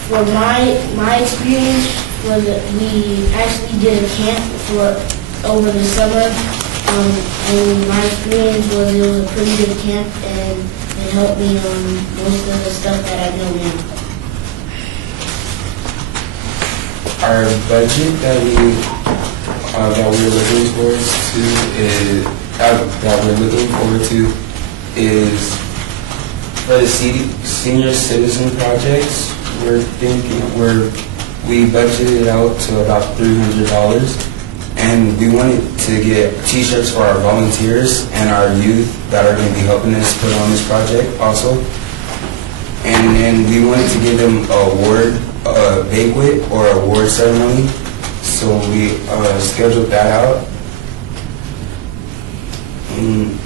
For my experience was that we actually did a camp over the summer, and my experience was it was a pretty good camp, and it helped me on most of the stuff that I know now. Our budget that we're looking forward to is for the senior citizen projects. We budgeted out to about $300, and we wanted to get T-shirts for our volunteers and our youth that are going to be helping us put on this project also. And then we wanted to give them a banquet or award ceremony, so we scheduled that out. And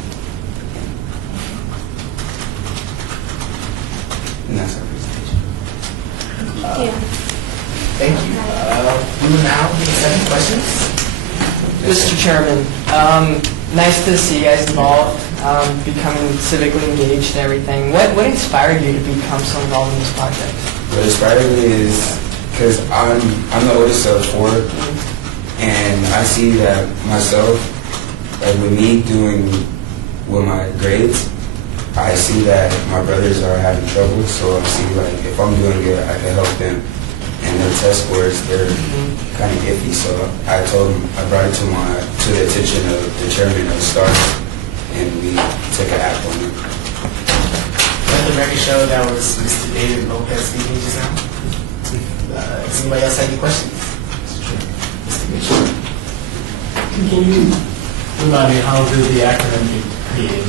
that's our presentation. Thank you. We will now be accepting questions. Mr. Chairman, nice to see you guys involved, becoming civically engaged and everything. What inspired you to become so involved in this project? What inspired me is because I'm the oldest of 4, and I see that myself, like with me doing with my grades, I see that my brothers are having trouble, so I see like if I'm doing good, I can help them. And their test scores, they're kind of iffy, so I brought it to the attention of the chairman of STARS, and we took an act on it. Let the record show that was Mr. David Lopez speaking just now. Does anybody else have any questions? Mr. Mitchell. Can you remind me how did the acronym get created?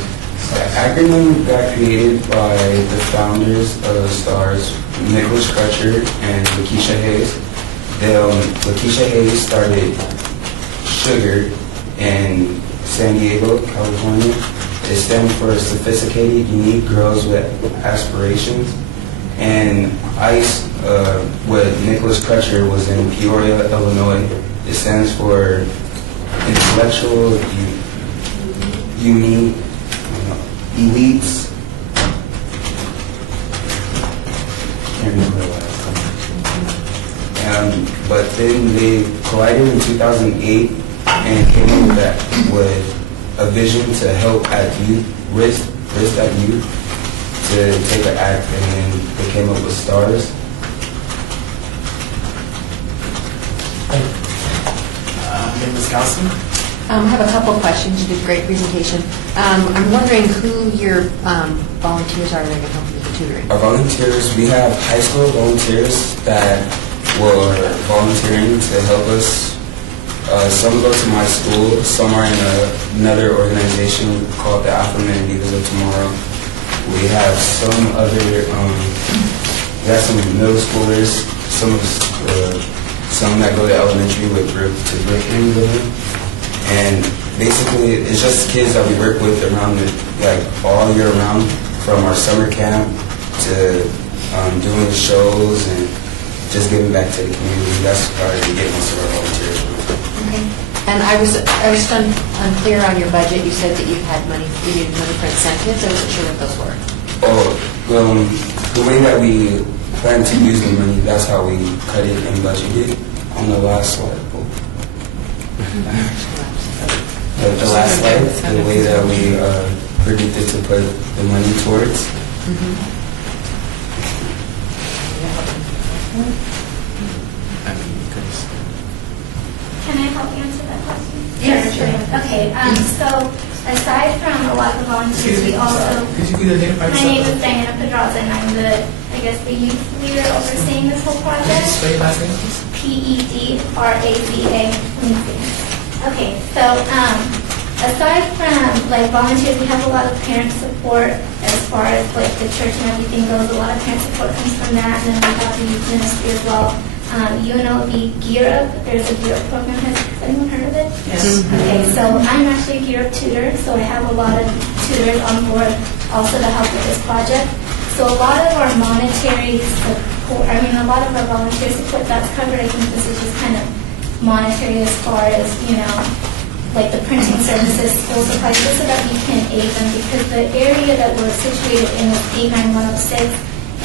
The acronym got created by the founders of STARS, Nicholas Crutcher and Lakeisha Hayes. Lakeisha Hayes started Sugar in San Diego, California. It stands for Sophisticated, Unique Girls with Aspirations. And ICE, with Nicholas Crutcher, was in Peoria, Illinois. It stands for Intellectual Unique Elites. Can't remember the last time. But then they collided in 2008 and came up with a vision to help at youth, risk at youth, to take an act, and then they came up with STARS. Ms. Galson? I have a couple questions. You did a great presentation. I'm wondering who your volunteers are that are going to help you with the tutoring. Our volunteers, we have high school volunteers that were volunteering to help us. Some go to my school, some are in another organization called the Alpha Men Leaders of Tomorrow. We have some other, we have some middle schoolers, some that go to elementary to Brooklyn with them. And basically, it's just kids that we work with around all year round, from our summer camp to doing the shows and just giving back to the community. That's where we get most of our volunteers from. Okay. And I was unclear on your budget. You said that you needed money for incentives. I wasn't sure what those were. The way that we plan to use the money, that's how we cut it and budgeted on the last slide. The last slide, the way that we predicted to put the money towards. Can I help you answer that question? Yes, sure. Okay, so aside from a lot of volunteers, we also, Could you identify my name is Diana Pedraza, and I'm the youth leader overseeing this whole project. Spell your last name, please. Pedraza. Okay, so aside from volunteers, we have a lot of parent support as far as the church and everything goes. A lot of parent support comes from that, and then we have the youth ministry as well. UNLV Gear Up, there's a Gear Up program. Has anyone heard of it? Yes. Okay, so I'm actually a Gear Up tutor, so I have a lot of tutors on board also to help with this project. So a lot of our monetary support, a lot of our volunteer support, that's covered. I think this is just kind of monetary as far as, the printing services, school supplies, just so that we can aid them, because the area that we're situated in is 89106,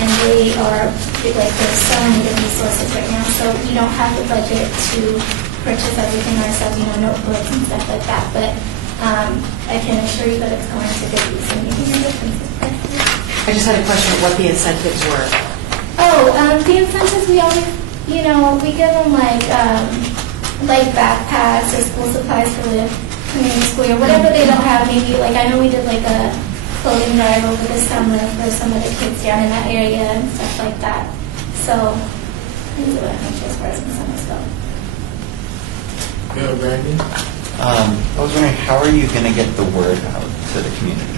and they are, there's so many good resources right now, so we don't have the budget to purchase everything ourselves, notebooks and stuff like that, but I can assure you that it's going to good use and making a difference. I just had a question of what the incentives were. The incentives, we always, we give them backpacks or school supplies for the community school year, whatever they don't have. Maybe I know we did a clothing drive over the summer for some of the kids down in that area and stuff like that. So these are what I think as far as incentives go. Bill, Brandon? I was wondering, how are you going to get the word out to the community?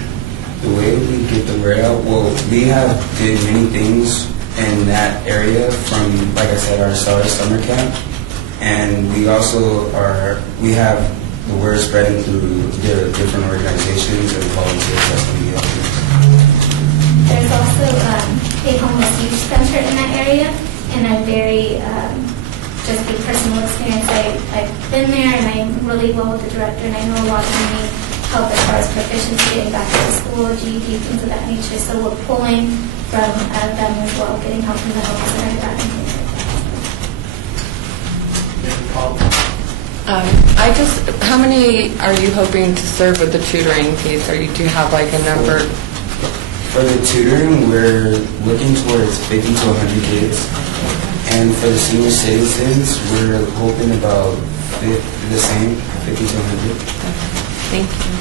The way we get the word out, we have did many things in that area from, like I said, our summer camp. And we also we have the word spreading through the different organizations and volunteers that's going to be helping. There's also a homeless youth center in that area, and I'm very, just a personal experience, I've been there and I'm really well with the director, and I know a lot of them need help as far as proficiency, getting back to school, GED, things of that nature. So we're pulling from them as well, getting help from the homeless center and things like that. How many are you hoping to serve with the tutoring piece? Do you have a number? For the tutoring, we're looking towards 50 to 100 kids. And for the senior citizens, we're hoping about the same, 50 to 100. Thank you.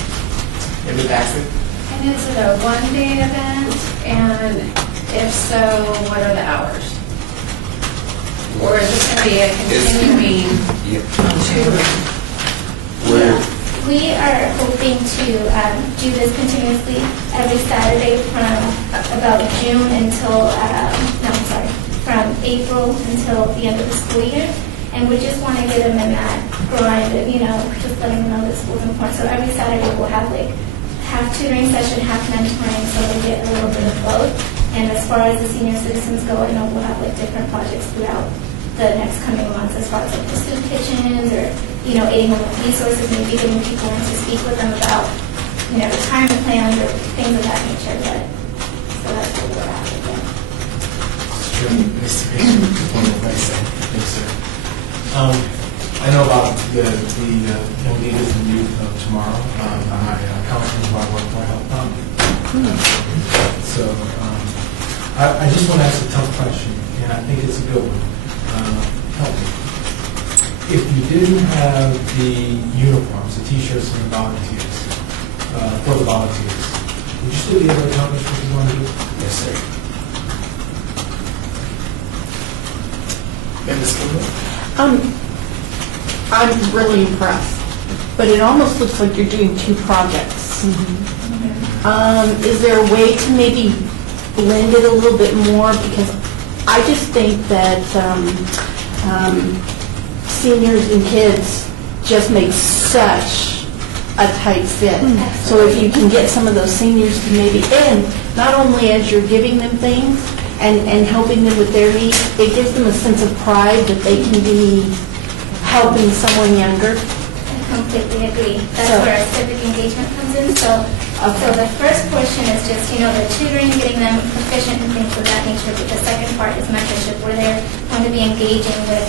Maybe Paxton? And is it a one-day event? And if so, what are the hours? Or is this going to be a continuing tutoring? We are hoping to do this continuously every Saturday from about June until, from April until the end of the school year. And we just want to get them in that grind of, just letting them know that school's important. So every Saturday we'll have half tutoring session, half mentoring, so they get a little bit of both. And as far as the senior citizens go, I know we'll have like different projects throughout the next coming months as far as like the soup kitchens or, aiding them with resources, maybe getting people in to speak with them about, retirement plans or things of that nature. But so that's what we're at with them. Mr. Bishop, one more question. Yes, sir. I know about the young leaders and youth of tomorrow. My councilman who I work for helped out. So I just want to ask a tough question, and I think it's a good one. Help me. If you didn't have the uniforms, the T-shirts, and the volunteers, for the volunteers, would you still be able to accomplish what you want to do? Yes, sir. Ms. Kimball? I'm really impressed, but it almost looks like you're doing two projects. Is there a way to maybe blend it a little bit more? Because I just think that seniors and kids just make such a tight fit. So if you can get some of those seniors to maybe, and not only as you're giving them things and helping them with their needs, it gives them a sense of pride that they can be helping someone younger. I completely agree. That's where our civic engagement comes in. So the first portion is just, the tutoring, getting them proficient in things of that nature. But the second part is mentorship, where they're going to be engaging with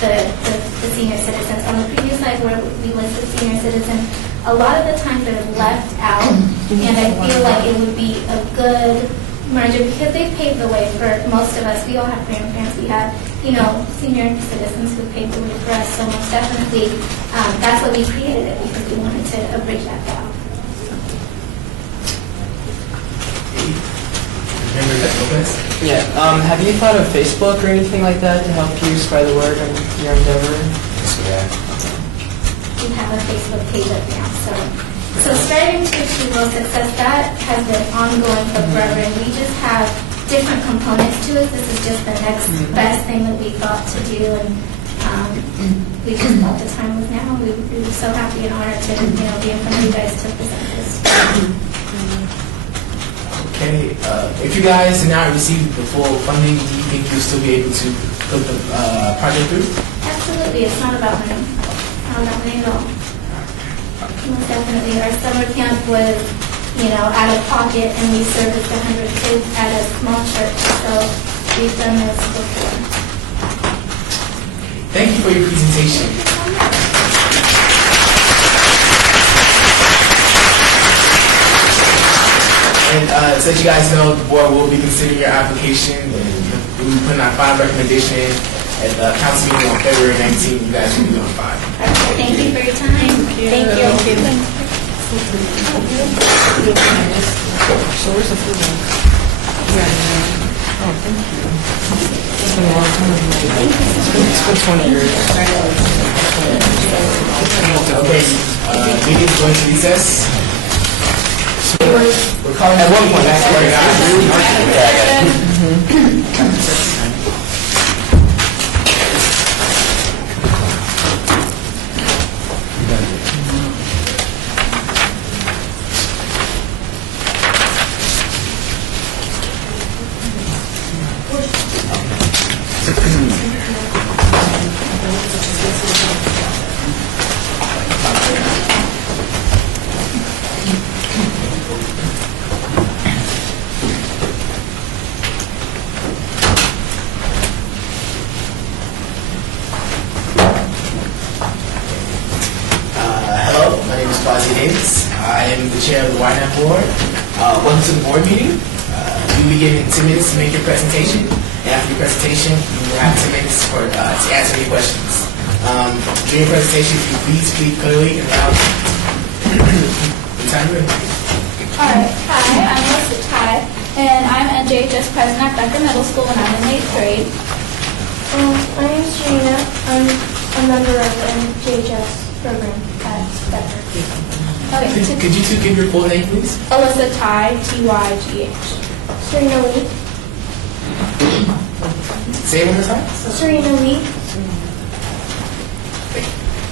the senior citizens. On the previous slide where we listed senior citizens, a lot of the times they're left out. And I feel like it would be a good merger because they paved the way for most of us. We all have grandparents. We have senior citizens who paved the way for us. So most definitely, that's why we created it, because we wanted to bridge that gap. Yeah. Have you thought of Facebook or anything like that to help you spread the word on your endeavor? Yeah. We have a Facebook page up now. So striving to achieve real success, that has been ongoing for forever, and we just have different components to it. This is just the next best thing that we thought to do, and we just thought the time was now. We were so happy and honored to be in front of you guys to present this. Okay, if you guys did not receive the full funding, do you think you'll still be able to put the project through? Absolutely, it's not about money. Not about money at all. Most definitely. Our summer camp was, out of pocket, and we serviced 100 kids at a small church. So we've done this before. Thank you for your presentation. And so that you guys know, the board will be considering your application, and we'll be putting out 5 recommendations at the council meeting on February 19th. You guys will be on 5. Thank you for your time. Thank you. So where's the food one? Oh, thank you. It's been a long time. It's been 20 years. Okay, meeting's going to recess. We're calling at one point. That's where I am the chair of the Ynapp board. Welcome to the board meeting. You'll be given 10 minutes to make your presentation. And after your presentation, you will have 10 minutes to answer any questions. During your presentation, if you please speak clearly and loudly. All right. Hi, I'm Melissa Ty, and I'm a JHS president at Becker Middle School, and I'm in 8th grade. My name is Serena. I'm a member of the JHS program at Becker. Okay. Could you two give your full name, please? Alyssa Ty, T-Y-G-H. Serena Lee. Say it one more time. Serena Lee.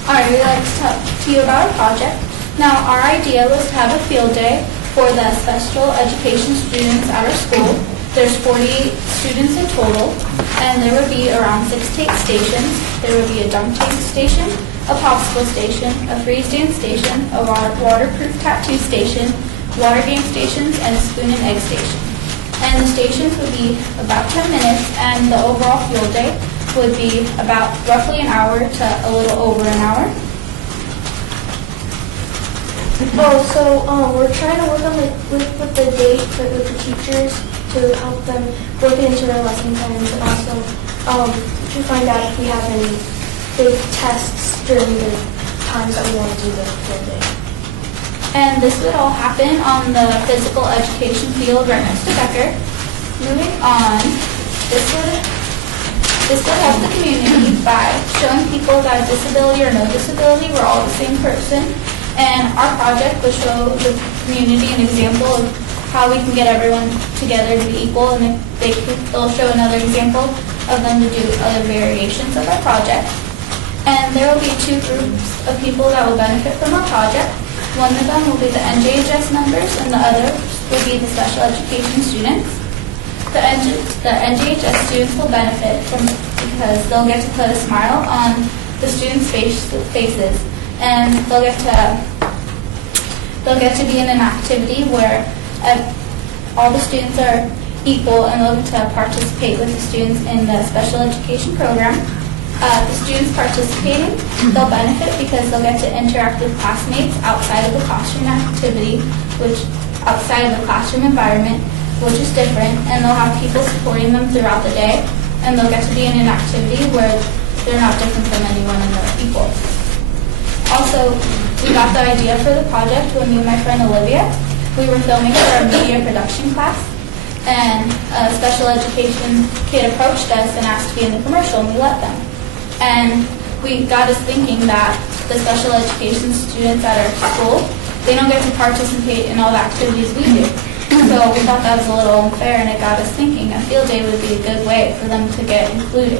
All right, we'd like to talk to you about our project. Now, our idea was to have a field day for the special education students at our school. There's 48 students in total, and there would be around 6 to 8 stations. There would be a dunk tank station, a popsicle station, a freeze dance station, a waterproof tattoo station, water game stations, and a spoon and egg station. And the stations would be about 10 minutes, and the overall field day would be about roughly an hour to a little over an hour. We're trying to work on with the date with the teachers to help them work it into their lesson plans, and also to find out if we have any big tests during the times that we want to do the field day. And this would all happen on the physical education field right next to Becker. Moving on, this would help the community by showing people that disability or no disability, we're all the same person. And our project will show the community an example of how we can get everyone together to be equal, and they'll show another example of them to do other variations of our project. And there will be 2 groups of people that will benefit from our project. One of them will be the NJHS members, and the other will be the special education students. The NJHS students will benefit from because they'll get to put a smile on the students' faces, and they'll get to be in an activity where all the students are equal, and they'll get to participate with the students in the special education program. The students participating, they'll benefit because they'll get to interact with classmates outside of the classroom activity, outside of the classroom environment, which is different, and they'll have people supporting them throughout the day, and they'll get to be in an activity where they're not different from anyone and they're equal. Also, we got the idea for the project when me and my friend Olivia, we were filming for our media production class, and a special education kid approached us and asked to be in the commercial, and we let them. And we got us thinking that the special education students at our school, they don't get to participate in all the activities we do. So we thought that was a little unfair, and it got us thinking a field day would be a good way for them to get included.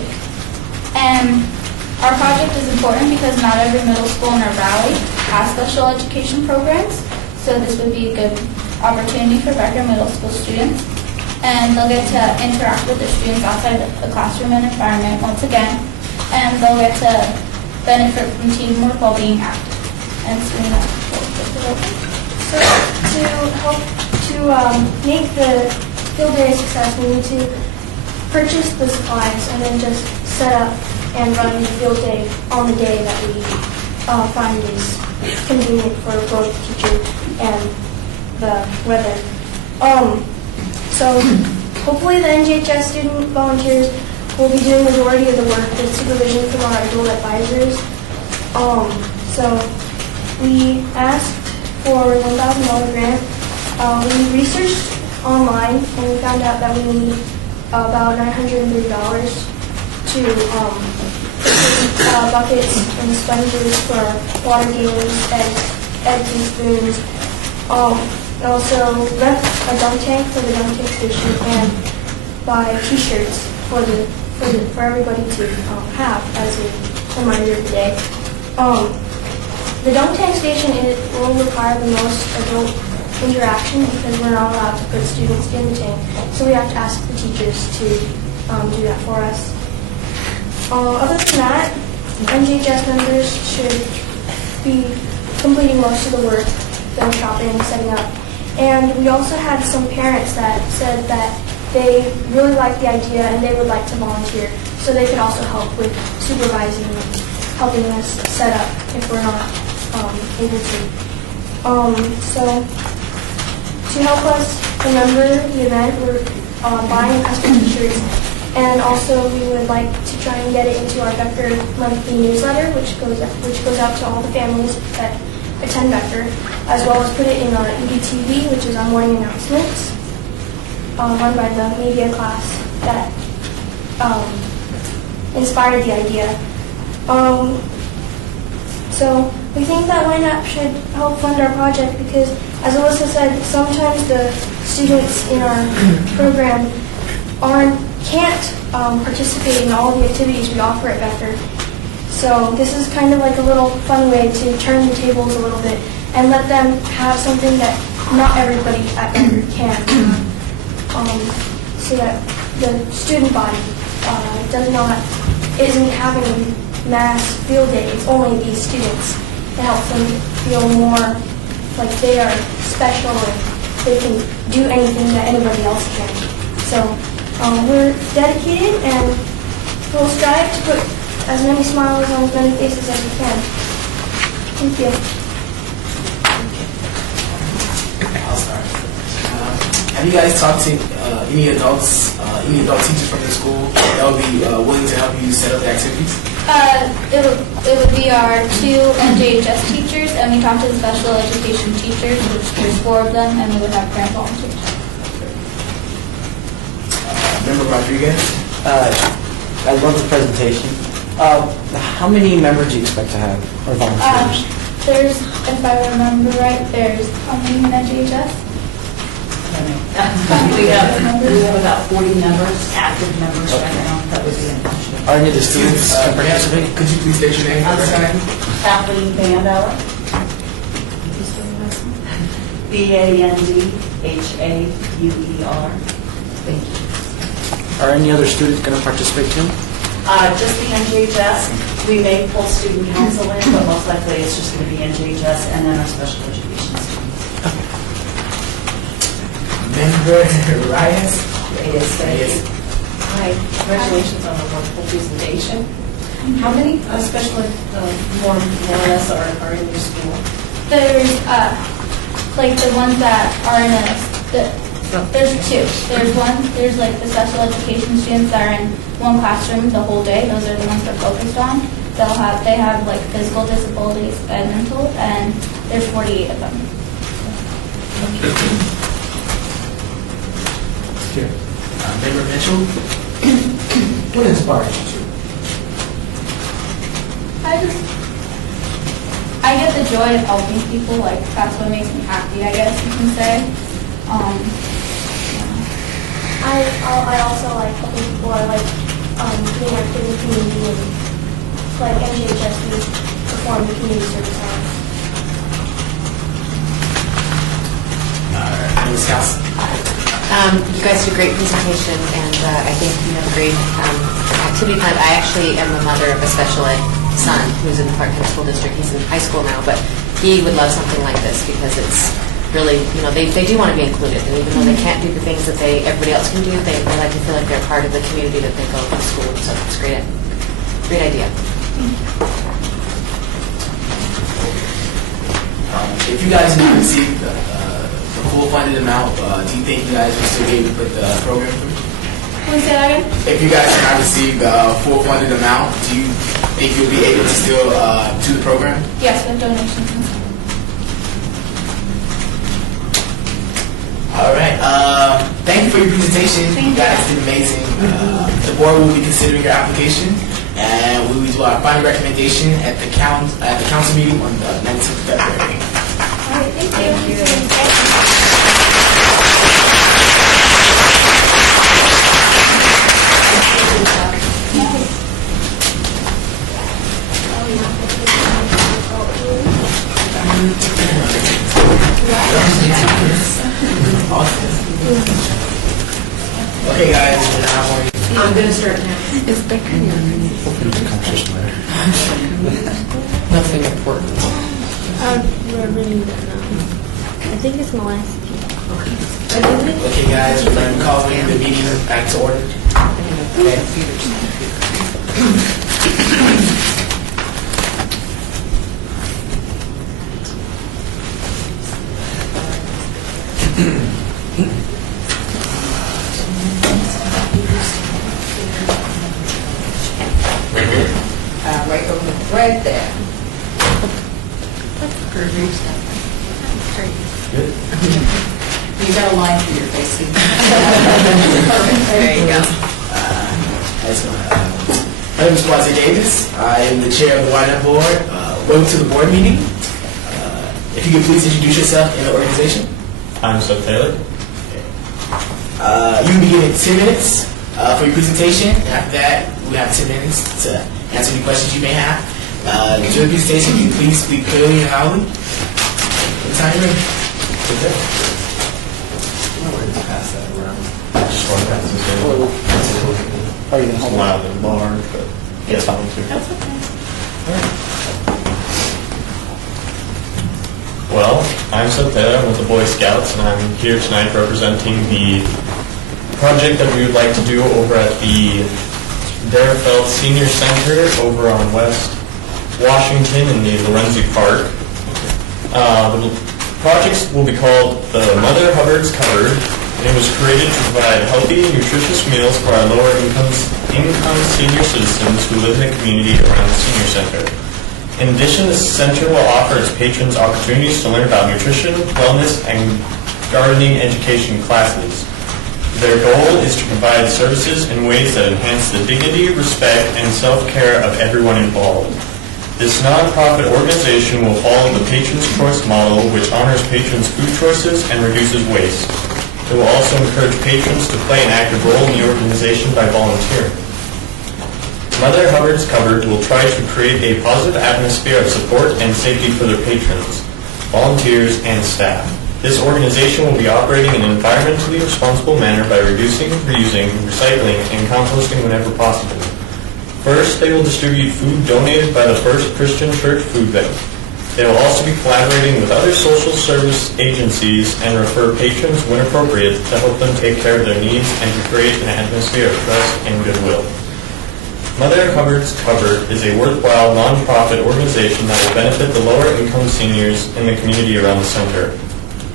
And our project is important because not every middle school in our valley has special education programs, so this would be a good opportunity for Becker Middle School students. And they'll get to interact with the students outside the classroom and environment once again, and they'll get to benefit from teamwork while being active. And Serena, So to help to make the field day a success, we need to purchase the supplies and then just set up and run the field day on the day that we find is convenient for both the teacher and the weather. So hopefully the NJHS student volunteers will be doing the majority of the work with supervision from our adult advisors. So we asked for a $1,000 grant. We researched online and we found out that we need about $930 to buckets and sponges for water games, eggs and spoons. And also rent a dunk tank for the dunk tank station and buy T-shirts for everybody to have as a reminder of the day. The dunk tank station will require the most adult interaction because we're not allowed to put students in the tank, so we have to ask the teachers to do that for us. Other than that, NJHS members should be completing most of the work, the shopping, setting up. And we also had some parents that said that they really liked the idea and they would like to volunteer, so they could also help with supervising and helping us set up if we're not able to. So to help us remember the event, we're buying custom t-shirts, and also we would like to try and get it into our Becker monthly newsletter, which goes out to all the families that attend Becker, as well as put it in our EDTV, which is our morning announcements, run by the media class that inspired the idea. So we think that Ynapp should help fund our project because, as Alyssa said, sometimes the students in our program can't participate in all the activities we offer at Becker. So this is kind of like a little fun way to turn the tables a little bit and let them have something that not everybody at Becker can. So see that the student body isn't having mass field day. It's only these students. It helps them feel more like they are special and they can do anything that anybody else can. So we're dedicated and we'll strive to put as many smiles on as many faces as we can. Thank you. I'll start. Have you guys talked to any adult teachers from the school that would be willing to help you set up the activities? It would be our 2 NJHS teachers, and we talked to the special education teachers, which there's 4 of them, and we would have grant volunteers. Member Rodriguez? I love the presentation. How many members do you expect to have, or volunteers? There's, if I remember right, there's how many in NJHS? We have about 40 members, active members right now. That would be intentional. Are any of the students participating? Could you please state your name? I'm sorry. Kathleen Bandauer. Bandauer. Thank you. Are any other students going to participate too? Just the NJHS. We may pull student council in, but most likely it's just going to be NJHS and then our special education students. Member Reyes? Yes. Hi, congratulations on a wonderful presentation. How many special more or less are in your school? There's like the ones that are in there's 2. There's like the special education students that are in one classroom the whole day. Those are the ones they're focused on. They have like physical disabilities and mental, and there's 48 of them. Member Mitchell? What inspires you? I get the joy of helping people. Like that's what makes me happy, I guess you can say. I also like helping people. I like being active in the community and like NJHS, we perform community service hours. Ms. House? You guys did a great presentation, and I think you have great activity plan. I actually am the mother of a special ed son who's in the Park County School District. He's in high school now, but he would love something like this because it's really, they do want to be included, and even though they can't do the things that everybody else can do, they like to feel like they're part of the community that they go to school with. So it's great idea. If you guys didn't receive the full funded amount, do you think you guys would still be able to put the program through? Can we say that again? If you guys did not receive the full funded amount, do you think you'll be able to still do the program? Yes, with donations. All right. Thank you for your presentation. You guys did amazing. The board will be considering your application, and we will do our final recommendation at the council meeting on the 19th of February. All right, thank you. Okay, guys. I'm going to start now. It's Becker. Nothing important. We're really don't know. I think it's my last. Okay, guys, we're going to call the meeting back to order. Right there. Good. You got a line through your face. There you go. My name is Quasi Davis. I am the chair of the Ynapp board. Welcome to the board meeting. If you could please introduce yourself and the organization. I'm Sub Taylor. You will be given 10 minutes for your presentation. After that, we have 10 minutes to answer any questions you may have. During the presentation, you please speak clearly and loudly. Anytime you're ready. Pass that around. Just want to pass this in. Are you going to hold Loud on? and large, but It's fine. That's Well, I'm Sotera, I'm with the Boy Scouts, and I'm here tonight representing the project that we would like to do over at the Darefeld Senior Center over on West Washington in the Lorenzi Park. The project will be called the Mother Hubbard's Cupboard, and it was created to provide healthy, nutritious meals for our lower income senior citizens who live in the community around the senior center. In addition, the center will offer its patrons opportunities to learn about nutrition, wellness, and gardening education classes. Their goal is to provide services in ways that enhance the dignity, respect, and self-care of everyone involved. This nonprofit organization will follow the Patrons' Choice model, which honors patrons' food choices and reduces waste. It will also encourage patrons to play an active role in the organization by volunteering. Mother Hubbard's Cupboard will try to create a positive atmosphere of support and safety for their patrons, volunteers, and staff. This organization will be operating in an environmentally responsible manner by reducing, reusing, recycling, and composting whenever possible. First, they will distribute food donated by the First Christian Church Food Bank. They will also be collaborating with other social service agencies and refer patrons when appropriate to help them take care of their needs and to create an atmosphere of trust and goodwill. Mother Hubbard's Cupboard is a worthwhile nonprofit organization that will benefit the lower income seniors in the community around the center.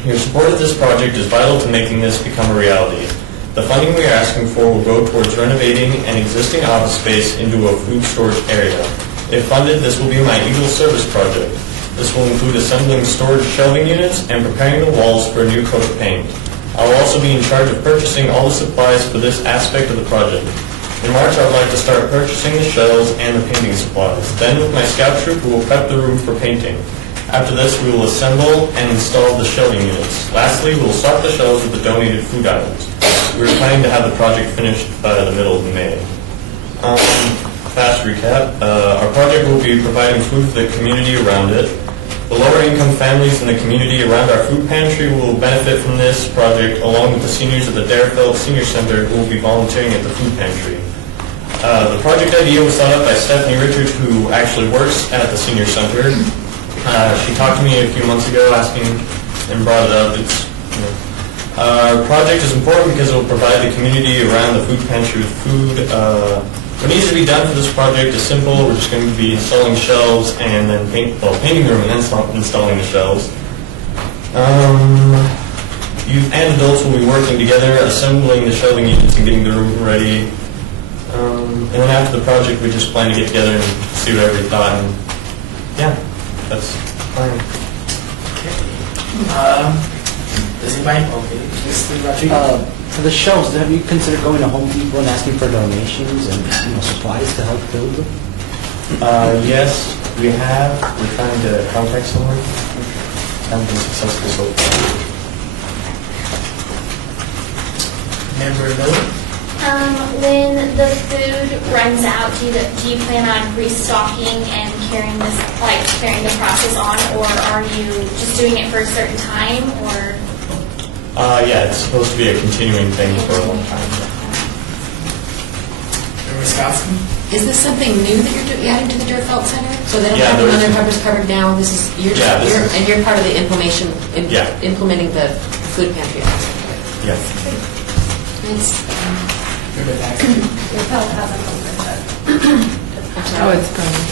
Your support of this project is vital to making this become a reality. The funding we are asking for will go towards renovating an existing office space into a food storage area. If funded, this will be my Eagle Service project. This will include assembling storage shelving units and preparing the walls for a new coat of paint. I will also be in charge of purchasing all the supplies for this aspect of the project. In March, I would like to start purchasing the shells and the painting supplies. Then, with my scout troop, we will prep the room for painting. After this, we will assemble and install the shelving units. Lastly, we will stock the shelves with the donated food items. We are planning to have the project finished by the middle of May. Fast recap. Our project will be providing food for the community around it. The lower income families in the community around our food pantry will benefit from this project, along with the seniors at the Darefeld Senior Center who will be volunteering at the food pantry. The project idea was thought up by Stephanie Richards, who actually works at the senior center. She talked to me a few months ago asking and brought it up. Our project is important because it will provide the community around the food pantry with food. What needs to be done for this project is simple. We're just going to be installing shelves and then painting the room and then installing the shelves. Youth and adults will be working together, assembling the shelving units and getting the room ready. And then after the project, we just plan to get together and see what everybody thought. And yeah, that's fine. Does anybody? Okay. Mr. Rodriguez. For the shelves, have you considered going to Home Depot and asking for donations and supplies to help build them? Yes, we have. We're trying to contact someone. Haven't been successful so far. Member Miller? When the food runs out, do you plan on restocking and carrying the process on, or are you just doing it for a certain time, or? Yeah, it's supposed to be a continuing thing for a long time. Member Wisconsin? Is this something new that you're adding to the Darefeld Center? So they don't Yeah, have the there is. Mother Hubbard's Cupboard now. This is and you're part of the implementing the food pantry. Yeah. It's, Your health hasn't opened yet. Oh, it's coming.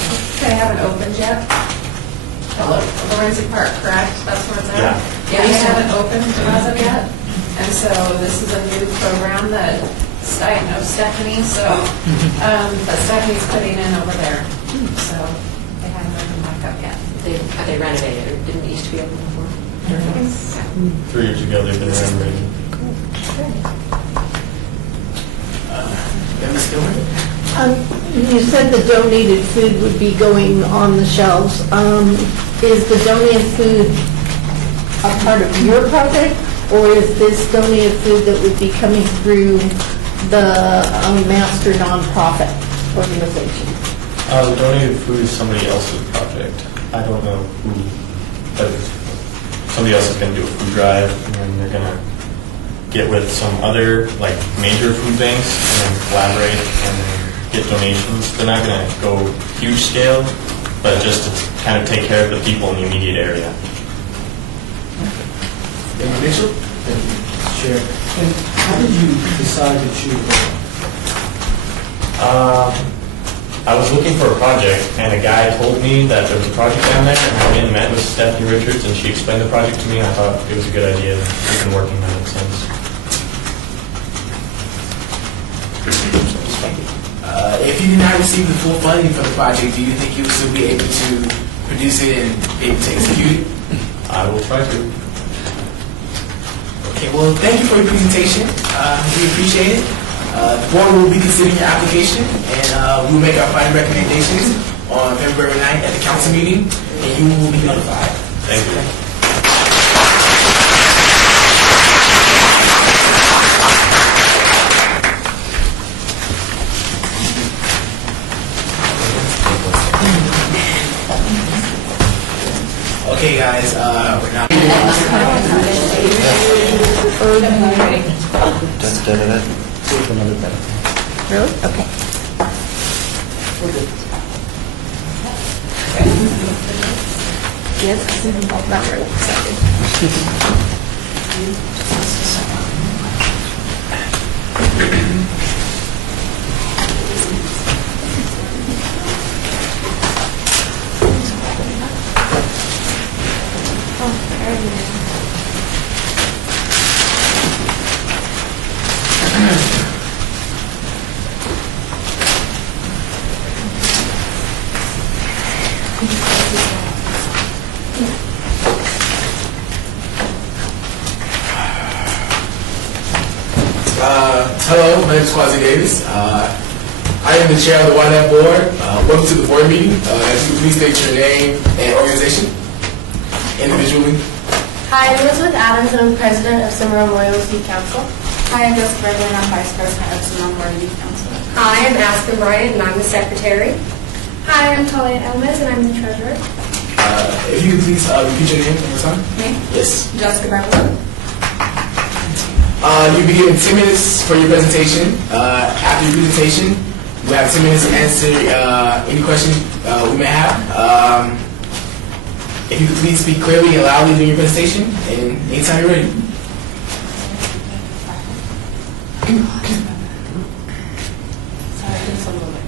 They haven't opened yet. Hello, Lorenzi Park, correct? That's where it's at? Yeah. Yeah, they haven't opened as of yet. And so this is a new program that I know Stephanie, so, but Stephanie's putting in over there. So they haven't opened back up yet. are they renovated, or didn't it used to be open before? 3 years ago, they've been renovated. Ms. Gilbert? You said the donated food would be going on the shelves. Is the donated food a part of your project, or is this donated food that would be coming through the master nonprofit organization? The donated food is somebody else's project. I don't know who, but somebody else is going to do a food drive, and then they're going to get with some other like major food banks and then collaborate and then get donations. They're not going to go huge scale, but just to kind of take care of the people in the immediate area. Mitchell? Sure. And how did you decide to choose? I was looking for a project, and a guy told me that there was a project down there, and I went and met with Stephanie Richards, and she explained the project to me, and I thought it was a good idea. We've been working on it since. If you did not receive the full funding for the project, do you think you would still be able to produce it and be able to execute it? I will try to. Okay, well, thank you for your presentation. We appreciate it. The board will be considering your application, and we will make our final recommendations on February 9th at the council meeting, and you will be notified. Thank you. Okay, guys, we're now. Save another better. Really? Okay. Yes, I'm not very excited. Hello, my name is Quasi Davis. I am the chair of the Ynapp board. Welcome to the board meeting. If you could please state your name and organization individually. Hi, I'm Elizabeth Adams, and I'm president of Summer Memorial Youth Council. Hi, I'm Jessica Berger, and I'm vice president of Summer Memorial Youth Council. Hi, I'm Aspen Bryant, and I'm the secretary. Hi, I'm Talia Elmes, and I'm the treasurer. If you could please repeat your name one more time. Me? Yes. Jessica Berger. You'll be given 10 minutes for your presentation. After your presentation, we have 10 minutes to answer any questions we may have. If you could please speak clearly and loudly during your presentation, and anytime you're ready. Sorry, just a moment.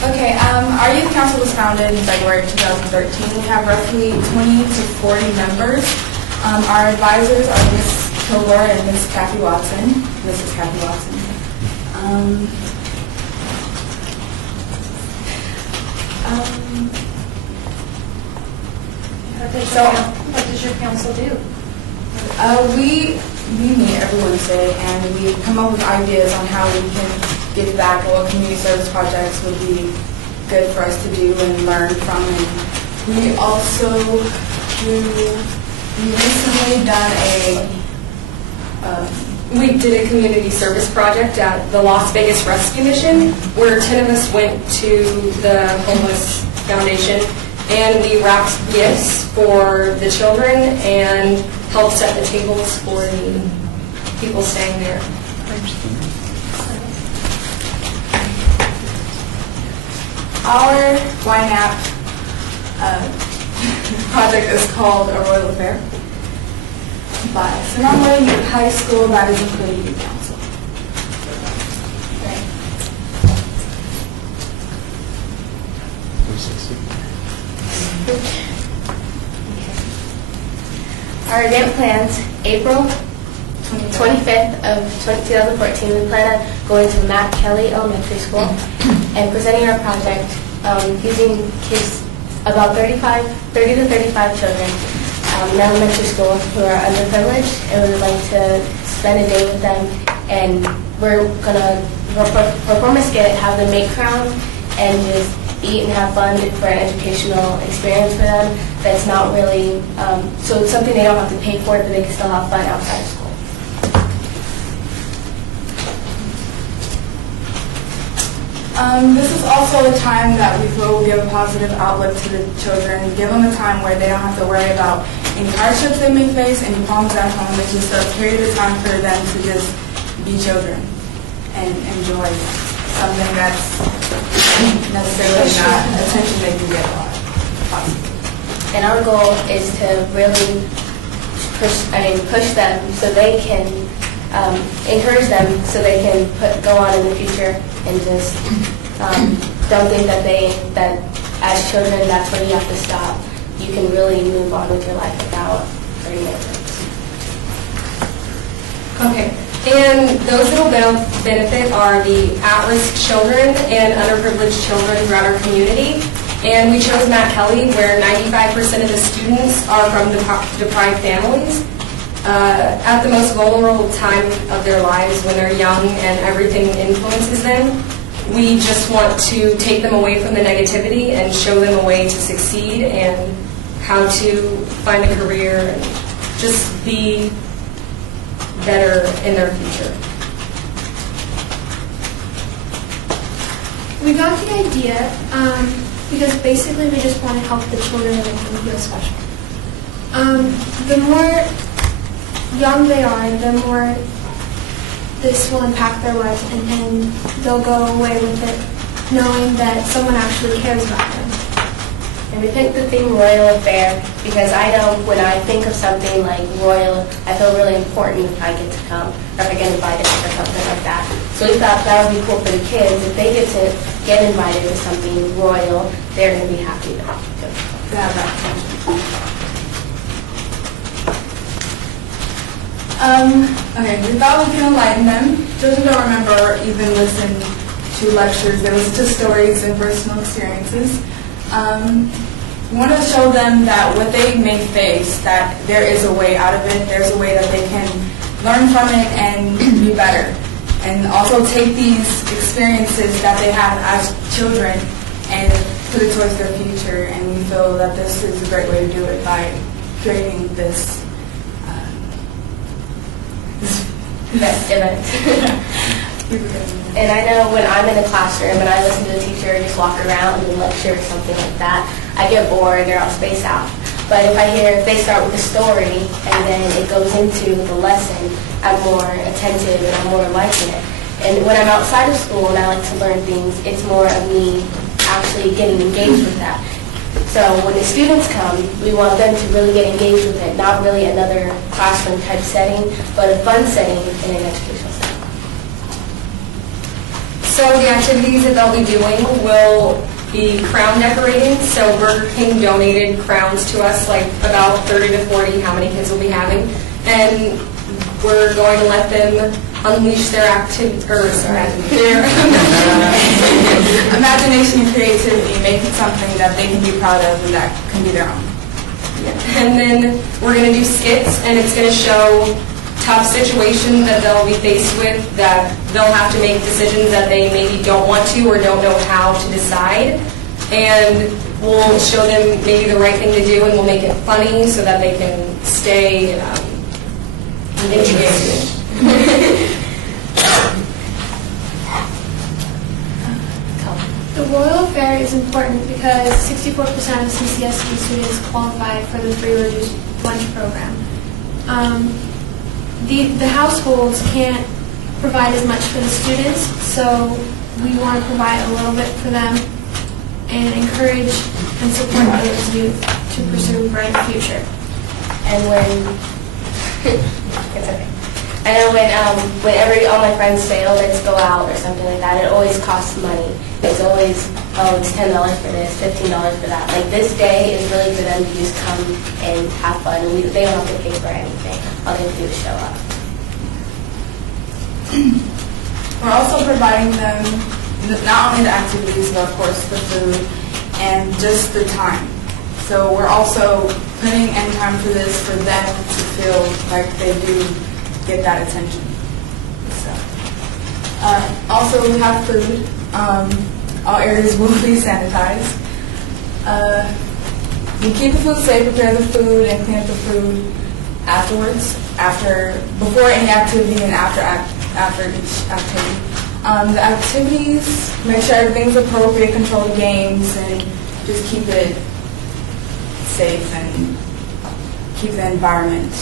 Okay, our youth council was founded in February 2013. We have roughly 20 to 40 members. Our advisors are Ms. Kilgore and Ms. Kathy Watson. Mrs. Kathy Watson. So, what does your council do? we meet every Wednesday, and we come up with ideas on how we can give back, or what community service projects would be good for us to do and learn from. And we also we recently done we did a community service project at the Las Vegas Rescue Mission, where 10 of us went to the homeless foundation, and we wrapped gifts for the children and helped set the tables for the people staying there. Our Ynapp project is called A Royal Affair by Sonoma Youth High School, that is including youth council. Our event plans, April 25th of 2014, we plan on going to Matt Kelly Elementary School and presenting our project using kids, about 30 to 35 children in elementary school who are underprivileged, and we would like to spend a day with them, and we're going to perform a skit, have them make crowns, and just eat and have fun for an educational experience for them that's not really, so it's something they don't have to pay for, but they can still have fun outside of school. This is also a time that we feel will give a positive outlook to the children, give them a time where they don't have to worry about any hardships they may face, any problems at home. It's just a period of time for them to just be children and enjoy something that's necessarily not attention they can get a lot. And our goal is to really push them so they can encourage them so they can go on in the future and just don't think that as children that's where you have to stop. You can really move on with your life without hurting others. Okay. And those that will benefit are the at-risk children and underprivileged children throughout our community. And we chose Matt Kelly, where 95% of the students are from deprived families. At the most vulnerable time of their lives, when they're young and everything influences them, we just want to take them away from the negativity and show them a way to succeed and how to find a career and just be better in their future. We got the idea because basically we just want to help the children and make them feel special. The more young they are, the more this will impact their lives, and they'll go away with it knowing that someone actually cares about them. And we picked the theme Royal and Fair because I know when I think of something like royal, I feel really important if I get to come or if I get invited or something like that. So we thought that would be cool for the kids. If they get invited to something royal, they're going to be happy to have that. Okay, we thought we could enlighten them. Children don't remember or even listen to lectures. They listen to stories and personal experiences. We want to show them that what they may face, that there is a way out of it. There's a way that they can learn from it and be better. And also take these experiences that they have as children and put it towards their future. And we feel that this is a great way to do it by creating this event. And I know when I'm in a classroom and I listen to the teacher just walk around and lecture or something like that, I get bored or I'll space out. But if they start with a story and then it goes into the lesson, I'm more attentive and I'm more liking it. And when I'm outside of school and I like to learn things, it's more of me actually getting engaged with that. So when the students come, we want them to really get engaged with it, not really another classroom type setting, but a fun setting in an educational setting. So the activities that they'll be doing will be crown decorating. So Burger King donated crowns to us, like about 30 to 40, how many kids will be having. And we're going to let them unleash their their imagination and creativity, making something that they can be proud of and that can be their own. And then we're going to do skits, and it's going to show tough situations that they'll be faced with, that they'll have to make decisions that they maybe don't want to or don't know how to decide. And we'll show them maybe the right thing to do, and we'll make it funny so that they can stay engaged. The Royal Fair is important because 64% of CCSD students qualify for the free reduced lunch program. The households can't provide as much for the students, so we want to provide a little bit for them and encourage and support those youth to pursue a bright future. And it's okay. I know when all my friends say, oh, let's go out or something like that, it always costs money. It's always, oh, it's $10 for this, $15 for that. Like this day is really for them to just come and have fun. And they don't have to pay for anything. All they have to do is show up. We're also providing them not only the activities, but of course the food and just the time. So we're also putting in time for this for them to feel like they do get that attention. So, also, we have food. All areas will be sanitized. We keep the food safe, prepare the food, and clean up the food afterwards, before any activity and after each activity. The activities, make sure everything's appropriate, control the games, and just keep it safe and keep the environment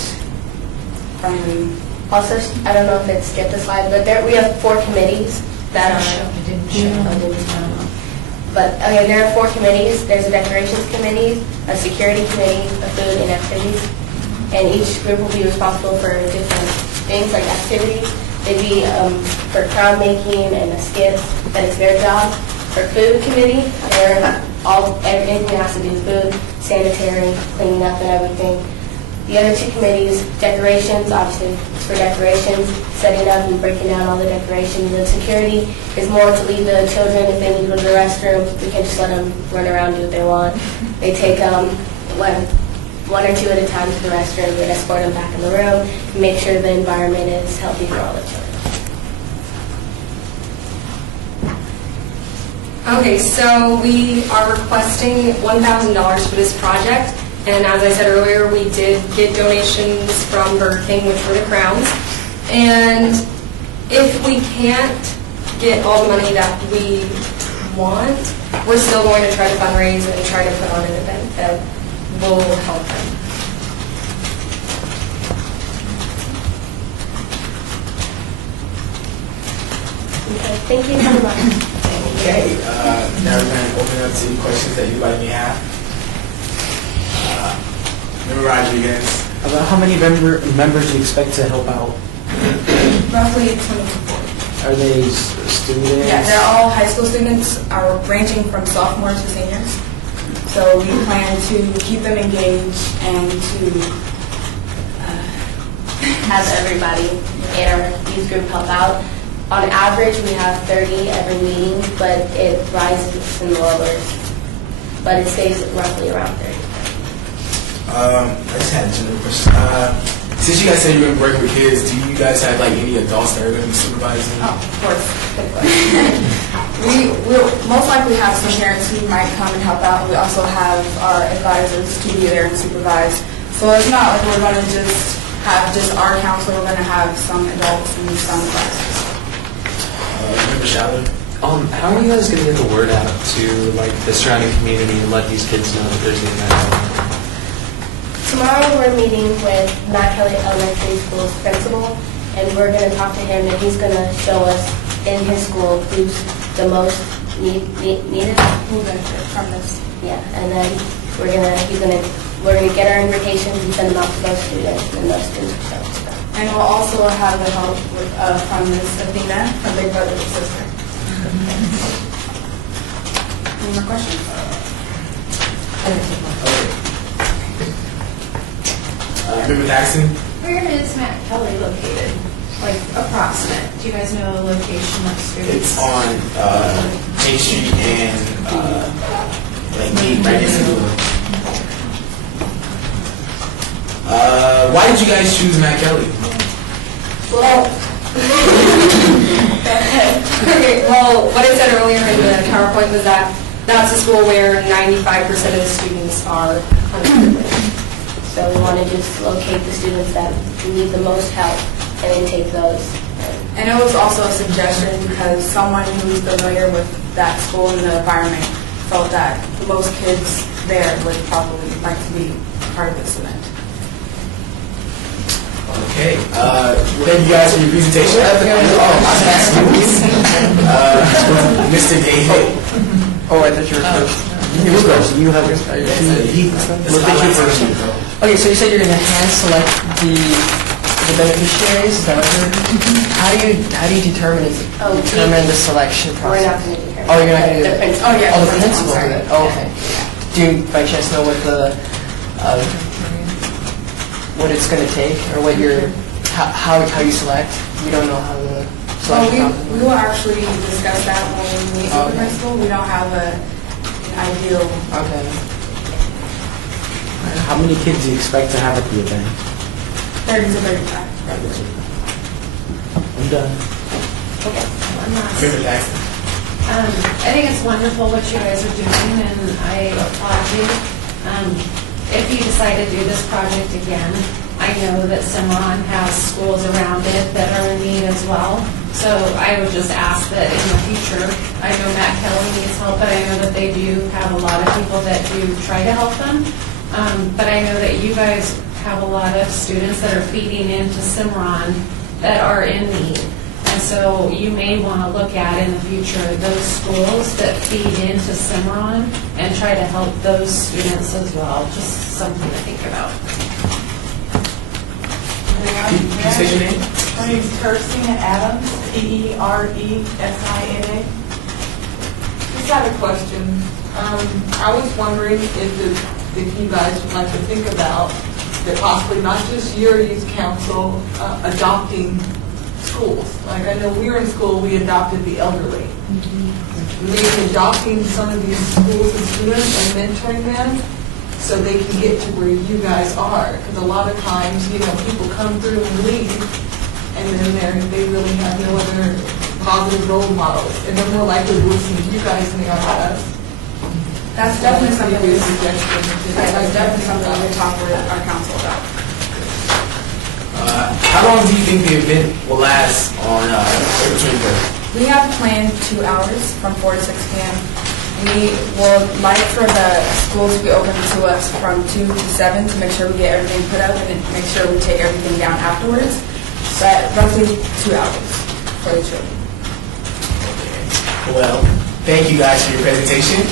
friendly. Also, I don't know if it skipped a slide, but we have 4 committees that are. But okay, there are 4 committees. There's a decorations committee, a security committee, a food and activities, and each group will be responsible for different things like activities. They'd be for crowd making and a skit, that is their job. For food committee, everything has to do with food, sanitary, cleaning up and everything. The other 2 committees, decorations, obviously it's for decorations, setting up and breaking down all the decorations. And security is more to leave the children if they need to go to the restroom. We can just let them run around and do what they want. They take one or 2 at a time to the restroom and escort them back in the room and make sure the environment is healthy for all the children. Okay, so we are requesting $1,000 for this project. And as I said earlier, we did get donations from Burger King, which were the crowns. And if we can't get all the money that we want, we're still going to try to fundraise and try to put on an event that will help them. Okay, thank you very much. Okay, now we're going to open up to any questions that anybody may have. Member Rodriguez. About how many members do you expect to help out? Roughly 20 to 40. Are they students? Yeah, they're all high school students, ranging from sophomores to seniors. So we plan to keep them engaged and to Have everybody in our youth group help out. On average, we have 30 every meeting, but it rises and lowers. But it stays roughly around 30. I just had a general question. Since you guys said you're going to work with kids, do you guys have like any adults that are going to be supervising? of course. We'll most likely have some parents who might come and help out. We also have our advisors to be there and supervise. So it's not like we're going to just have just our counselor. We're going to have some adults and some advisors. Member Shallow? How are you guys going to get the word out to like the surrounding community and let these kids know that there's an event going on? Tomorrow we're meeting with Matt Kelly Elementary School's principal, and we're going to talk to him, and he's going to show us in his school who's the most needed. Who benefit from this? Yeah, and then we're gonna get our invitations and send them out to those students, and those students will show us them. And we'll also have the help with, from Ms. Athena, from Big Brother Big Sister. Any more questions? Member Jackson? Where is Matt Kelly located? Like approximate? Do you guys know the location of schools? It's on Main Street and like Gate right next to it. Why did you guys choose Matt Kelly? Well, what I said earlier in the PowerPoint was that that's a school where 95% of the students are underprivileged. So we want to just locate the students that need the most help and then take those. And it was also a suggestion because someone who's familiar with that school and the environment felt that most kids there would probably like to be part of this event. Okay. Thank you guys for your presentation. Mr. Gay. Oh, I thought you were first. He was first. You have your first. Okay, so you said you're going to hand select the beneficiaries. Is that what you're? How do you determine the selection process? We're not going to determine. Oh, you're not going to do The that. principal. Oh, the principal will do that. Oh, okay. Do you by chance know what what it's going to take, or what your how you select? You don't know how the selection process. We will actually discuss that when we meet with the principal. We don't have an ideal. Okay. How many kids do you expect to have at the event? 30 to 35. I'm done. Okay. One last. Member Jackson. I think it's wonderful what you guys are doing, and I applaud you. If you decide to do this project again, I I know that Cimarron has schools around it that are in need as well. So I would just ask that in the future, I know Matt Kelly needs help, but I know that they do have a lot of people that do try to help them. But I know that you guys have a lot of students that are feeding into Cimarron that are in need. And so you may want to look at in the future those schools that feed into Cimarron and try to help those students as well. Just something to think about. Can you say your name? My name is Teresina Adams, Teresina. Just had a question. I was wondering if you guys would like to think about that possibly not just your youth council adopting schools. Like I know we were in school, we adopted the elderly. Maybe adopting some of these schools and students and mentoring them so they can get to where you guys are. Because a lot of times, people come through and leave, and then they really have no other positive role models, and they're more likely to listen to you guys than they are to us. That's definitely something we that's definitely something we talk with our council about. How long do you think the event will last on April 23rd? We have planned 2 hours from 4 to 6 p.m. We would like for the schools to be open to us from 2 to 7 to make sure we get everything put up and then make sure we take everything down afterwards. But roughly 2 hours for the children. Well, thank you guys for your presentation.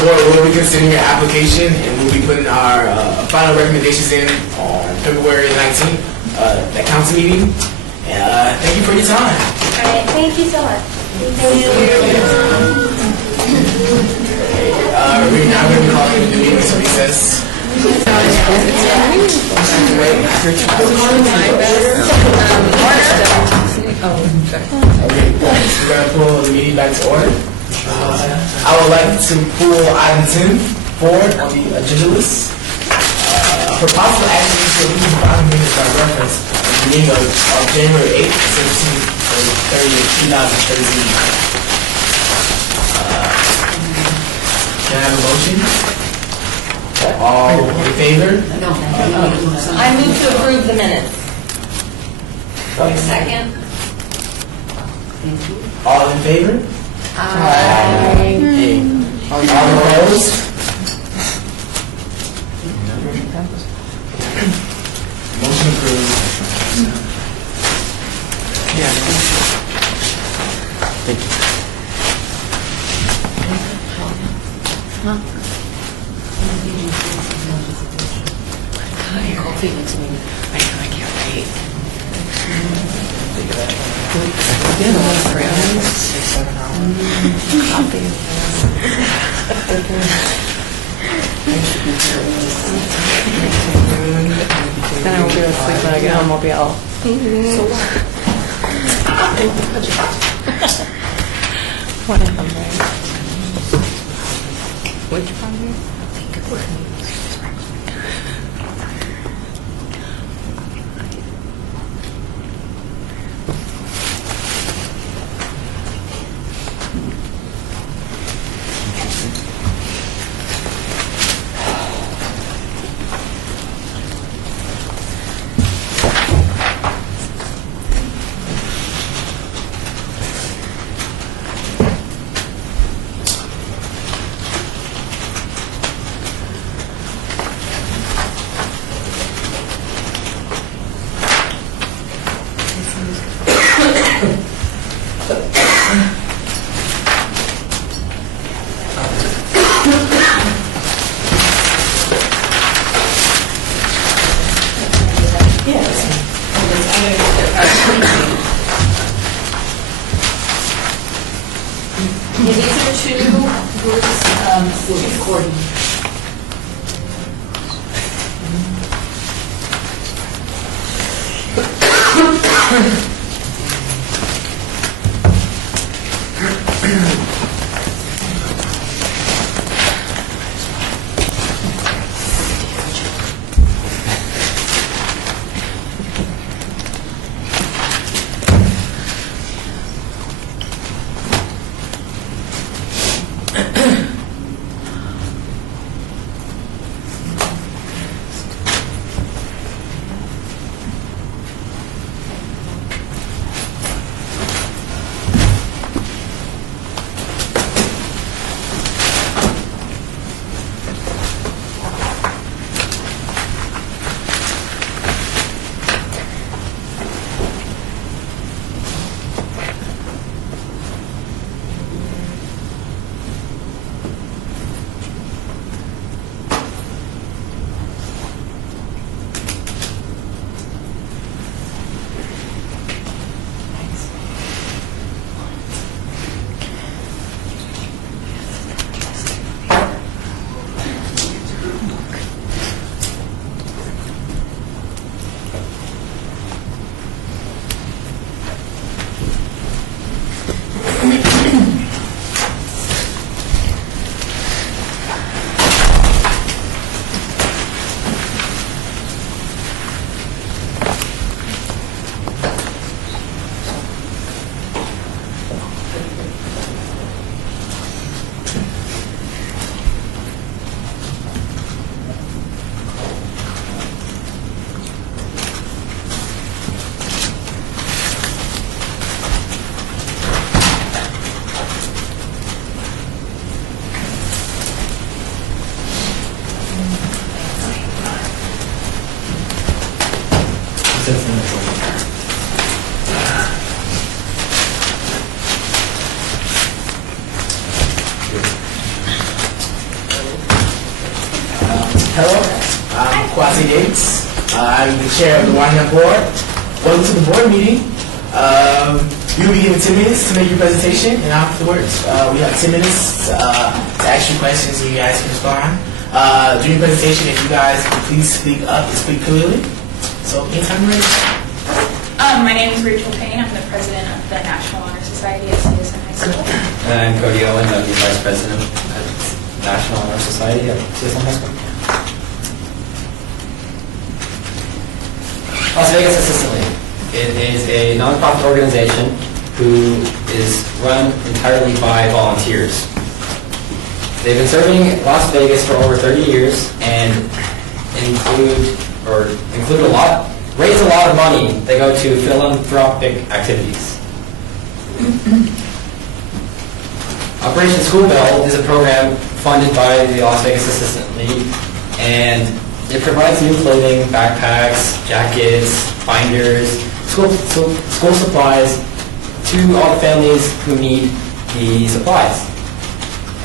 The board will be considering your application and we'll be putting our final recommendations in on February 19th, that council meeting. Thank you for your time. All right, thank you so much. Thank you. We're now going to be calling the meeting to recess. Okay, we're going to pull the meeting back to order. I would like to pull item 10 forward on the agenda list. For possible action to approve 5 minutes by reference the meeting of January 8th, 17th, and 30th, 2013. Can I have a motion? All in favor? I move to approve the minutes. Second. All in favor? Aye. All opposed? Motion approved. Yeah. Thank you. Coffee makes me, I can't wait. Yeah, the whole crayons. 6-7 hours. Coffee. Then I won't be able to sleep when I get home. I'll be all. What if I'm right? Which one? I think it's Yeah, these are two groups recording. in the program. Hello, I'm Kwasi Yates. I'm the chair of the Ynapp board. Welcome to the board meeting. You'll be given 10 minutes to make your presentation, and afterwards we have 10 minutes to ask you questions and you guys can respond. During your presentation, if you guys could please speak up and speak clearly. So, anytime you're ready. My name is Rachel Payne. I'm the president of the National Honor Society at CSN High School. And I'm Cody Owen. I'm the vice president at National Honor Society at CSN High School. Las Vegas Assistant League. It is a nonprofit organization who is run entirely by volunteers. They've been serving Las Vegas for over 30 years and raise a lot of money that go to philanthropic activities. Operation School Bell is a program funded by the Las Vegas Assistant League, and it provides new clothing, backpacks, jackets, binders, school supplies to all the families who need the supplies.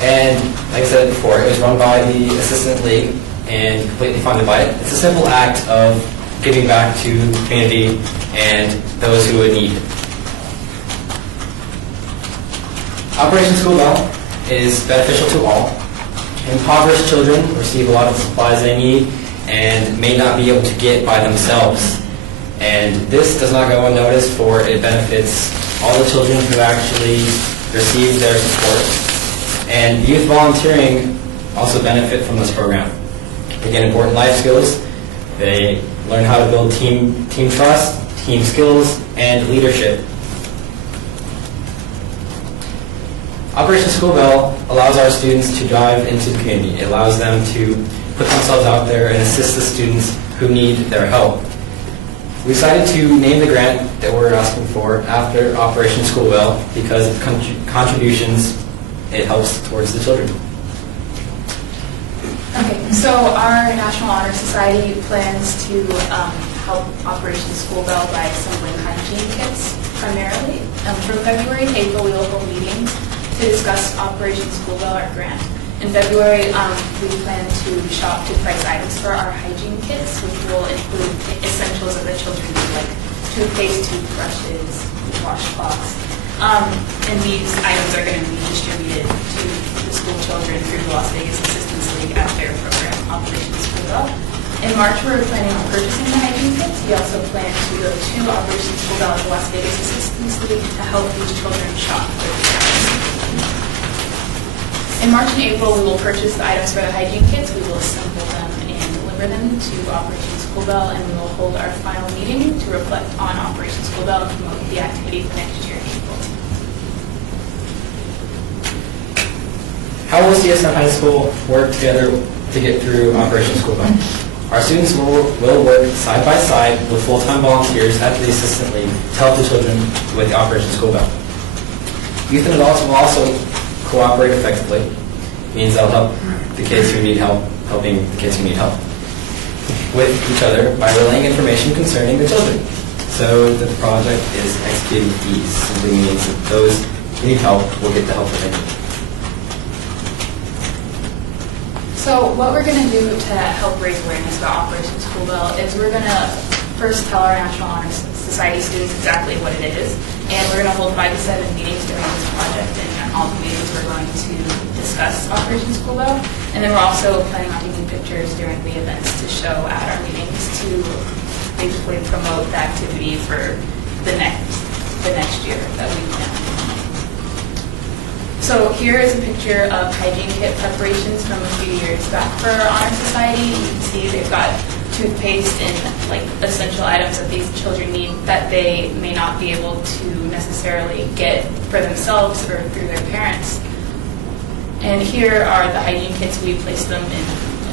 And like I said before, it was run by the Assistant League and completely funded by it. It's a simple act of giving back to the community and those who would need it. Operation School Bell is beneficial to all. Impoverished children receive a lot of the supplies they need and may not be able to get by themselves. And this does not go unnoticed, for it benefits all the children who actually receive their support. And youth volunteering also benefit from this program. They get important life skills. They learn how to build team trust, team skills, and leadership. Operation School Bell allows our students to dive into the community. It allows them to put themselves out there and assist the students who need their help. We decided to name the grant that we're asking for after Operation School Bell because of contributions it helps towards the children. Okay, so our National Honor Society plans to help Operation School Bell by assembling hygiene kits primarily. From February to April, we will hold meetings to discuss Operation School Bell, our grant. In February, we plan to shop to price items for our hygiene kits, which will include essentials that the children need, like toothpaste, toothbrushes, washcloths. And these items are going to be distributed to the school children through the Las Vegas Assistance League at their program, Operation School Bell. In March, we're planning on purchasing the hygiene kits. We also plan to go to Operation School Bell at the Las Vegas Assistance League to help these children shop for the parents. In March and April, we will purchase the items for the hygiene kits. We will assemble them and deliver them to Operation School Bell, and we will hold our final meeting to reflect on Operation School Bell and promote the activity for next year in April. How will CSN High School work together to get through Operation School Bell? Our students will work side by side with full-time volunteers at the Assistant League to help the children with Operation School Bell. Youth and adults will also cooperate effectively. It means they'll help the kids who need help, helping the kids who need help with each other by relaying information concerning the children, so that the project is executed with ease. Simply means that those who need help will get the help that they need. So what we're going to do to help raise awareness about Operation School Bell is we're going to first tell our National Honor Society students exactly what it is, and we're going to hold 5 to 7 meetings during this project, and at all the meetings we're going to discuss Operation School Bell, and then we're also planning on taking pictures during the events to show at our meetings to basically promote the activity for the next year that we plan. So here is a picture of hygiene kit preparations from a few years back for our Honor Society. You can see they've got toothpaste and like essential items that these children need that they may not be able to necessarily get for themselves or through their parents. And here are the hygiene kits. We place them in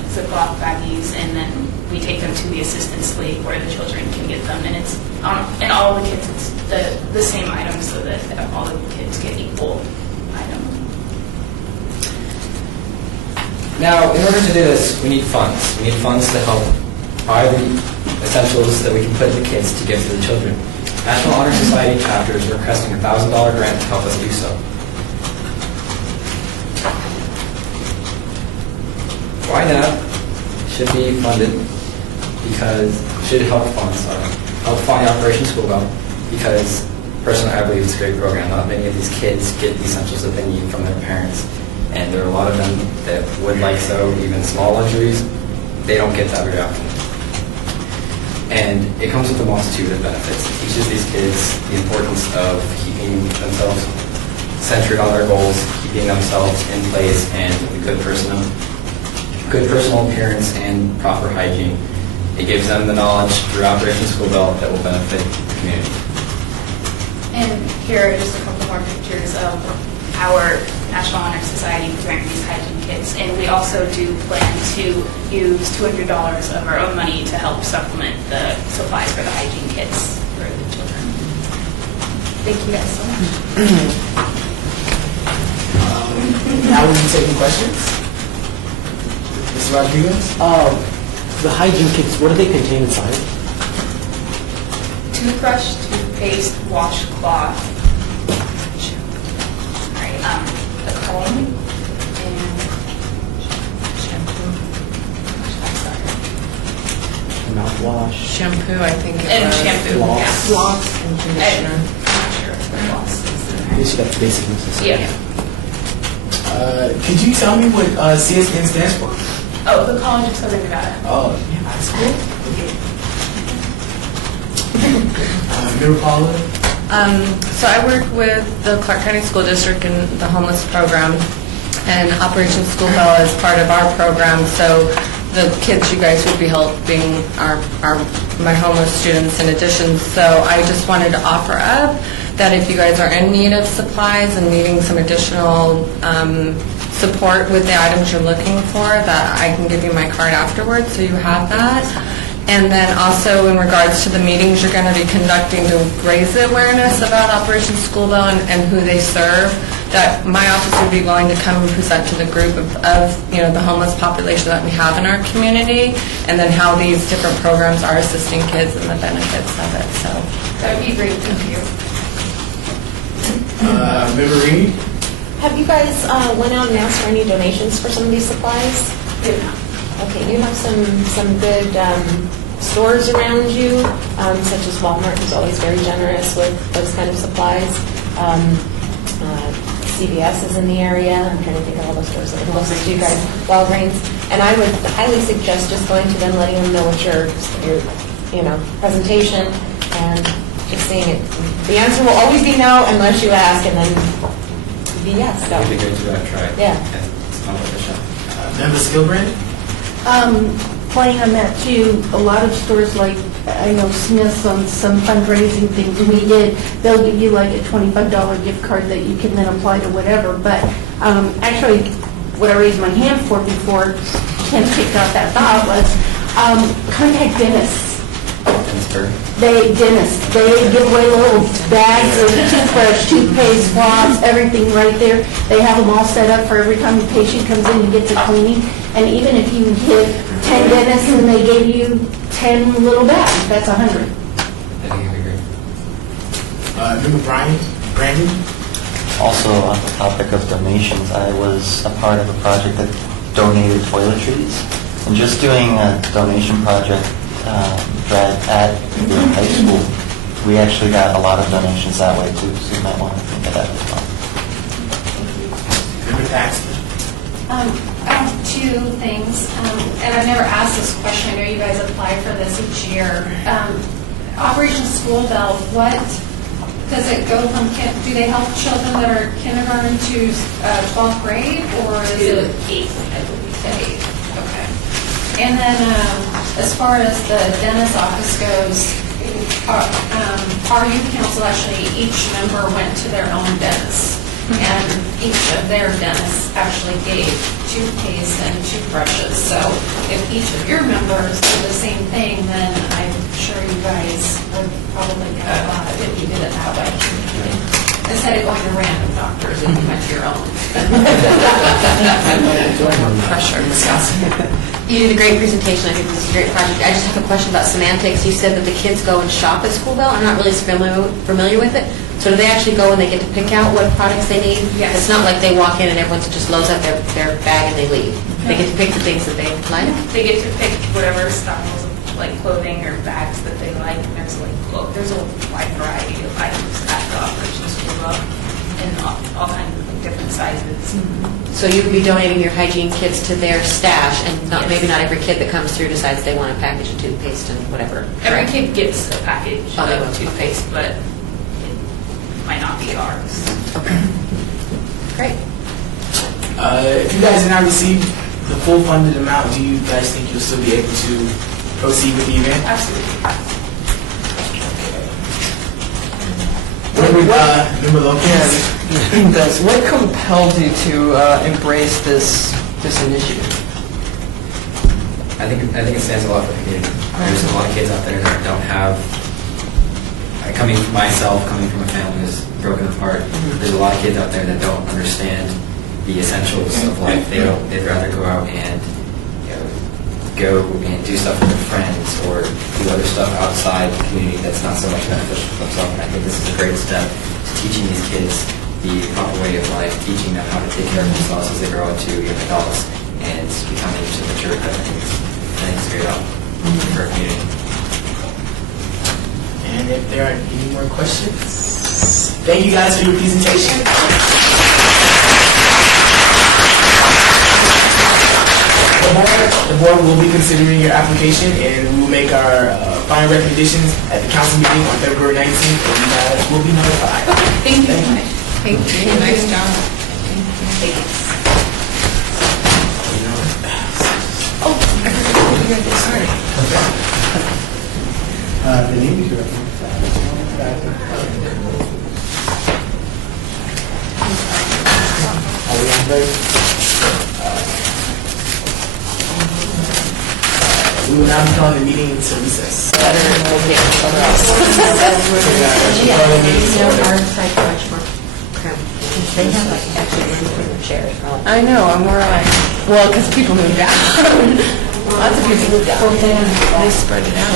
Ziploc baggies, and then we take them to the Assistance League where the children can get them. And it's in all of the kits, it's the same items so that all the kids get equal items. Now, in order to do this, we need funds. We need funds to help buy the essentials that we can put in the kids to give to the children. National Honor Society chapters are requesting a $1,000 grant to help us do so. Ynapp should be funded because, should help fund the Operation School Bell, because personally I believe it's a great program. Not many of these kids get the essentials that they need from their parents, and there are a lot of them that would like so, even small luxuries, they don't get that very often. And it comes with a multitude of benefits. It teaches these kids the importance of keeping themselves centered on their goals, keeping themselves in place, and a good personal appearance and proper hygiene. It gives them the knowledge through Operation School Bell that will benefit the community. And here are just a couple more pictures of our National Honor Society preparing these hygiene kits. And we also do plan to use $200 of our own money to help supplement the supplies for the hygiene kits for the children. Thank you guys so much. Now we'll be taking questions. Mr. Rodriguez? The hygiene kits, what do they contain inside? Toothbrush, toothpaste, washcloth, a comb, and shampoo. Mouthwash. Shampoo, I think it And was. shampoo, Floss. yeah. Floss and conditioner. I'm not sure if the floss is in I guess you got the basic necessities. there. Yeah. Could you tell me what CSN stands for? Oh, the College of Southern Nevada. Oh, yeah, that's cool. Member Paula? So I work with the Clark County School District in the homeless program, and Operation School Bell is part of our program. So the kids you guys would be helping are my homeless students in addition. So I just wanted to offer up that if you guys are in need of supplies and needing some additional support with the items you're looking for, that I can give you my card afterwards, so you have that. And then also in regards to the meetings you're going to be conducting to raise the awareness about Operation School Bell and who they serve, that my office would be willing to come and present to the group of the homeless population that we have in our community, and then how these different programs are assisting kids and the benefits of it. So that would be great. Thank you. Member Reed? Have you guys went out and asked for any donations for some of these supplies? Yeah. Okay, you have some good stores around you, such as Walmart, who's always very generous with those kind of supplies. CVS is in the area. I'm trying to think of all the stores that are closest to you guys. Walgreens. And I would highly suggest just going to them, letting them know what your presentation, and just seeing it. The answer will always be no unless you ask, and then be yes. So. It'd be great to try. Yeah. It's not like a shop. Member Skilbrand? Playing on that too, a lot of stores like, I know Smith's on some fundraising things we did, they'll give you like a $25 gift card that you can then apply to whatever. But actually, what I raised my hand for before Ken kicked out that thought was contact dentists. They give away little bags of toothbrush, toothpaste, floss, everything right there. They have them all set up for every time the patient comes in and gets a cleaning. And even if you hit 10 dentists and they gave you 10 little bags, that's 100. Member Brandon? Also, on the topic of donations, I was a part of a project that donated toiletries. And just doing a donation project drive at the high school, we actually got a lot of donations that way too, so you might want to think of that as well. Member Paxton? I have two things, and I've never asked this question. I know you guys apply for this each year. Operation School Bell, what does it go from? Do they help children that are kindergarten to 12th grade, or is it 8th? I believe 8th. Okay. And then, as far as the dentist office goes, our youth council actually, each member went to their own dentist. And each of their dentists actually gave toothpaste and toothbrushes. So if each of your members did the same thing, then I'm sure you guys would probably cut a lot if you did it that way. Instead of going to random doctors, if you went to your own. pressure. You did a great presentation. I think this is a great project. I just have a question about semantics. You said that the kids go and shop at School Bell. I'm not really familiar with it. So do they actually go and they get to pick out what products they need? Yes. It's not like they walk in and everyone just loads up their bag and they leave. They get to pick the things that they like? They get to pick whatever styles of like clothing or bags that they like. And there's there's a wide variety of items at the Operations School Bell in all kinds of different sizes. So you would be donating your hygiene kits to their stash, and maybe not every kid that comes through decides they want a package of toothpaste and whatever. Every kid gets a package they will. of toothpaste, but it might not be ours. Okay. Great. If you guys did not receive the full funded amount, do you guys think you'll still be able to proceed with the event? Absolutely. Member Lopez? What compelled you to embrace this initiative? I think it stands a lot for the community. There's a lot of kids out there that don't have, coming from a family who's broken apart, there's a lot of kids out there that don't understand the essentials of life. They'd rather go out and go and do stuff with their friends or do other stuff outside the community that's not so much beneficial for themselves. And I think this is a great step to teaching these kids the proper way of life, teaching them how to take care of themselves as they grow into young adults and becoming to mature. I think it's a great help for our community. And if there aren't any more questions, thank you guys for your presentation. The board will be considering your application, and we will make our final recommendations at the council meeting on February 19th, and you guys will be notified. Thank you. Thank you. Nice job. Oh, I forgot to do this. Sorry. The name is Are we on break? We will now be calling the meeting into recess. They have like actually room for their chairs. I know, I'm more like, well, because people moved out. Lots of people moved out. They spread it out.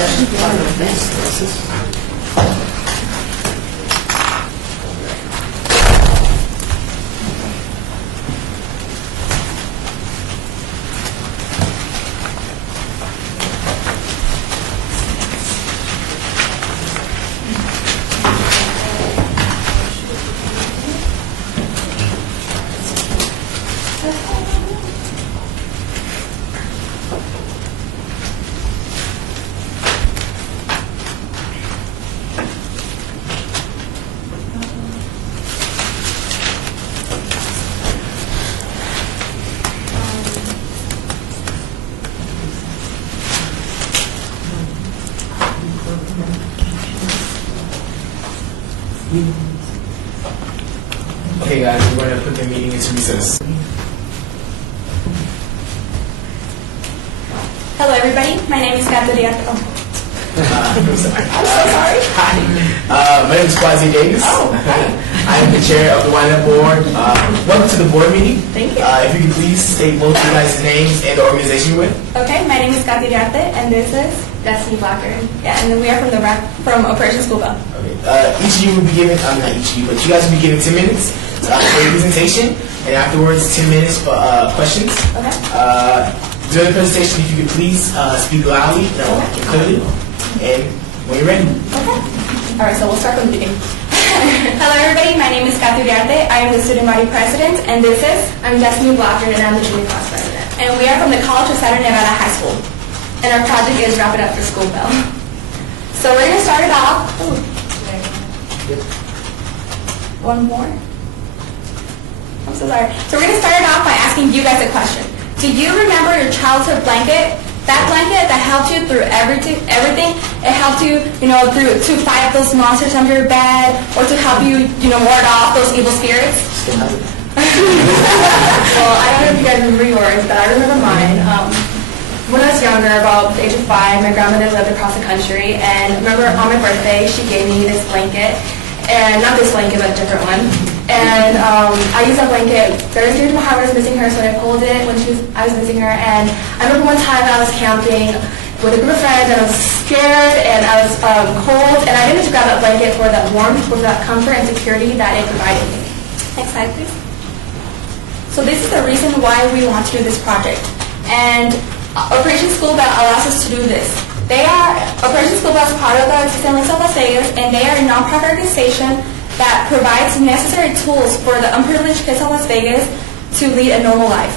Okay, guys, we're going to put the meeting into recess. Hello, everybody. My name is Caterina. I'm sorry. I'm so sorry. Hi. My name is Quasi Davis. Oh, hi. I am the chair of the Ynapp board. Welcome to the board meeting. Thank you. If you could please state both your guys' names and the organization you're with. Okay, my name is Kathy Duarte, and this is Destiny Blocker. Yeah, and we are from Operation School Bell. Okay. Each of you will be given, not each of you, but you guys will be given 10 minutes for your presentation, and afterwards 10 minutes for questions. Okay. During the presentation, if you could please speak loudly and clearly, and when you're ready. Okay. All right, so we'll start from the beginning. Hello, everybody. My name is Kathy Duarte. I am the student body president, and this is I'm Destiny Blocker, and I'm the junior class president. And we are from the College of Southern Nevada High School, and our project is Wrap It Up for School Bell. So we're going to start it off. Ooh. One more. I'm so sorry. So we're going to start it off by asking you guys a question. Do you remember your childhood blanket? That blanket that helped you through everything. It helped you, to fight those monsters under your bed, or to help you, ward off those evil spirits. Well, I don't know if you guys remember yours, but I remember mine. When I was younger, about the age of 5, my grandmother lived across the country, and I remember on my birthday, she gave me this blanket, and not this blanket, but a different one. And I used a blanket very dear to my heart when I was missing her, so I pulled it when I was missing her. And I remember one time I was camping with a group of friends, and I was scared, and I was cold, and I needed to grab that blanket for that warmth, for that comfort and security that it provided me. Next slide, please. So this is the reason why we want to do this project. And Operation School Bell allows us to do this. Operation School Bell is part of the Assistant of Las Vegas, and they are a nonprofit organization that provides necessary tools for the unprivileged kids of Las Vegas to lead a normal life.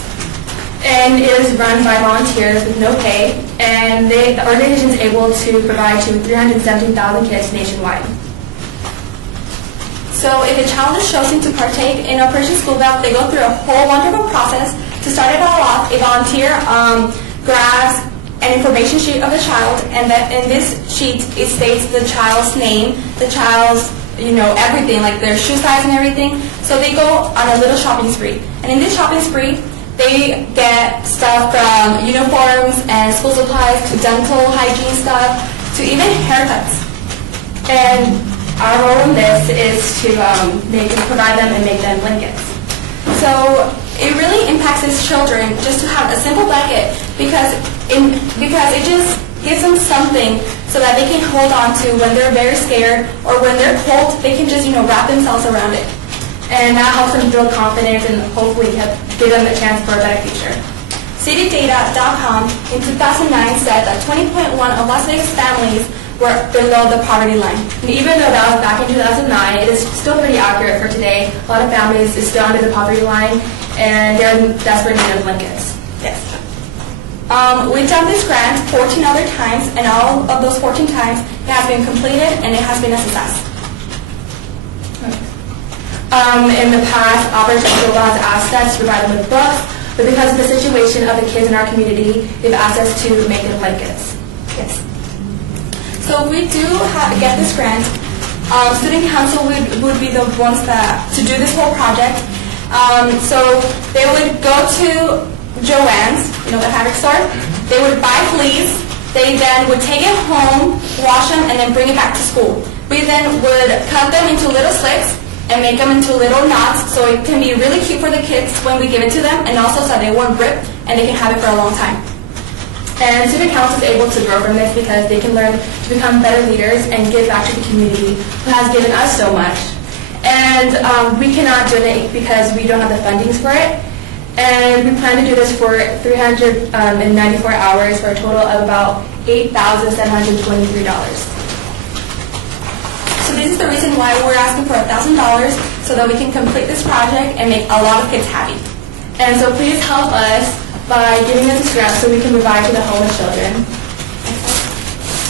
And it is run by volunteers with no pay, and the organization is able to provide to 317,000 kids nationwide. So if a child is chosen to partake in Operation School Bell, they go through a whole wonderful process. To start it all off, a volunteer grabs an information sheet of the child, and that in this sheet it states the child's name, the child's everything, like their shoe size and everything. So they go on a little shopping spree, and in this shopping spree, they get stuff from uniforms and school supplies to dental hygiene stuff to even haircuts. And our role in this is to provide them and make them blankets. So it really impacts these children just to have a simple blanket because it just gives them something so that they can hold on to when they're very scared or when they're cold. They can just wrap themselves around it, and that helps them build confidence and hopefully give them a chance for a better future. CityData.com in 2009 said that 20.1 of Las Vegas families were below the poverty line. And even though that was back in 2009, it is still pretty accurate for today. A lot of families is still under the poverty line, and they're in desperate need of blankets. Yes. We've done this grant 14 other times, and all of those 14 times, it has been completed and it has been a success. In the past, Operation School Bell has asked us to provide them with books, but because of the situation of the kids in our community, they've asked us to make them blankets. Yes. So we do get this grant. Student council would be the ones to do this whole project. So they would go to Joann's, the fabric store. They would buy fleece. They then would take it home, wash them, and then bring it back to school. We then would cut them into little slits and make them into little knots so it can be really cute for the kids when we give it to them, and also so they won't rip and they can have it for a long time. And student council is able to grow from this because they can learn to become better leaders and give back to the community who has given us so much. And we cannot do it because we don't have the fundings for it. And we plan to do this for 394 hours for a total of about $8,723. So this is the reason why we're asking for $1,000 so that we can complete this project and make a lot of kids happy. And so please help us by giving us this grant so we can provide to the homeless children,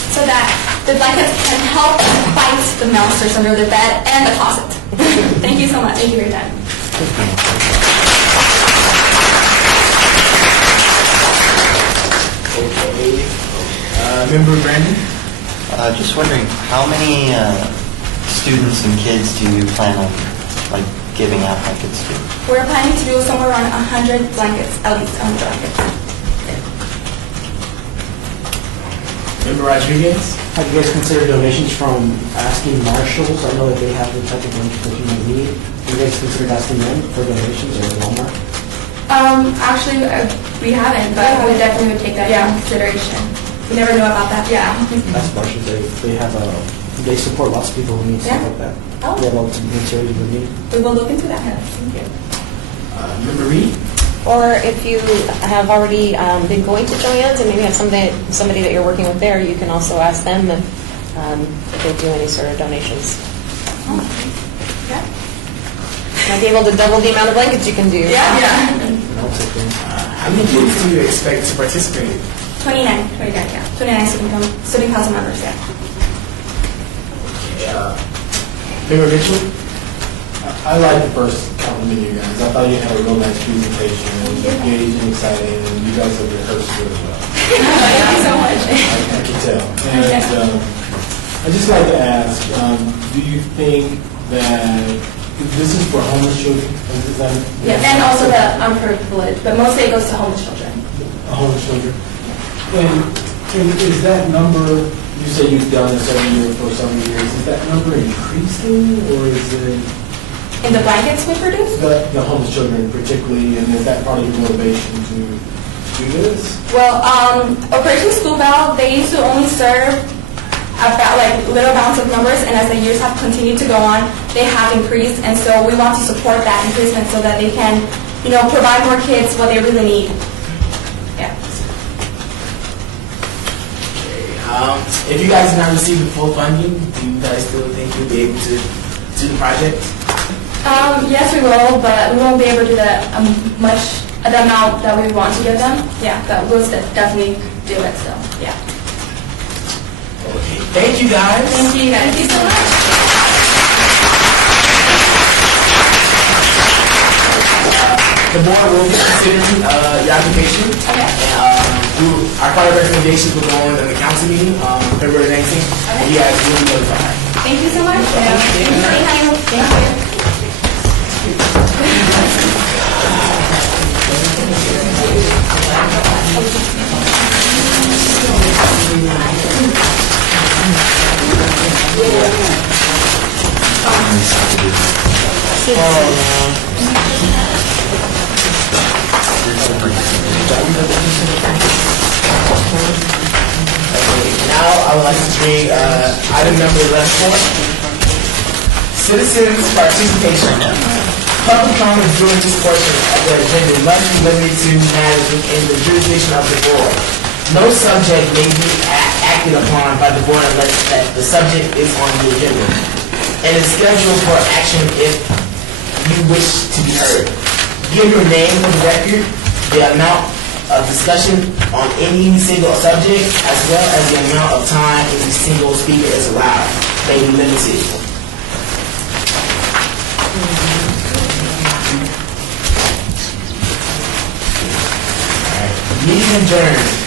so that the blankets can help fight the monsters under the bed and the closet. Thank you so much. Thank you for your time. Okay. Member Brandon? Just wondering, how many students and kids do you plan on giving out blankets to? We're planning to do somewhere around 100 blankets, at least 100 blankets. Member Rodriguez? Have you guys considered donations from asking marshals? I know that they have the type of blankets that you might need. Have you guys considered asking them for donations or Walmart? Actually, we haven't, but we definitely would take that into consideration. We never know about that. Yeah. That's marshals. They support lots of people who need stuff like that. Oh. They have lots of materials we need. We will look into that. Thank you. Member Reed? Or if you have already been going to Joann's and maybe have somebody that you're working with there, you can also ask them if they do any sort of donations. Oh. Yeah. Might be able to double the amount of blankets you can do. Yeah. How many kids do you expect to participate? 29, yeah. 29 student council members, yeah. Member Mitchell? I like the first compliment you guys. I thought you had a real nice presentation. It was engaged and exciting, and you guys have rehearsed really well. Thank you so much. I can tell. And I'd just like to ask, do you think that this is for homeless children? Yes, and also the unprivileged, but mostly it goes to homeless children. Homeless children. And is that number, you say you've done this every year for some years, is that number increasing, or is it in the blankets we produce. The homeless children particularly, and is that part of your motivation to do this? Well, Operation School Bell, they used to only serve about like little amounts of numbers, and as the years have continued to go on, they have increased, and so we want to support that increasement so that they can, provide more kids what they really need. Yeah. If you guys did not receive the full funding, do you guys still think you'll be able to do the project? Yes, we will, but we won't be able to do the amount that we want to give them. Yeah, but we'll definitely do it. So, yeah. Okay. Thank you guys. Thank you guys. Thank you so much. The board will be considering your application. Okay. And our final recommendations will go on in the council meeting February 19th. And you guys will be notified. Thank you so much. Thank you. Thank you. Now I would like to bring item number 11 forward. Citizens participation. Public comments during this portion of the agenda must be limited to matters within the jurisdiction of the board. No subject may be acted upon by the board unless that the subject is on the agenda and is scheduled for action if you wish to be heard. Give your name for the record, the amount of discussion on any single subject, as well as the amount of time any single speaker is allowed, may be limited. Meeting adjourned.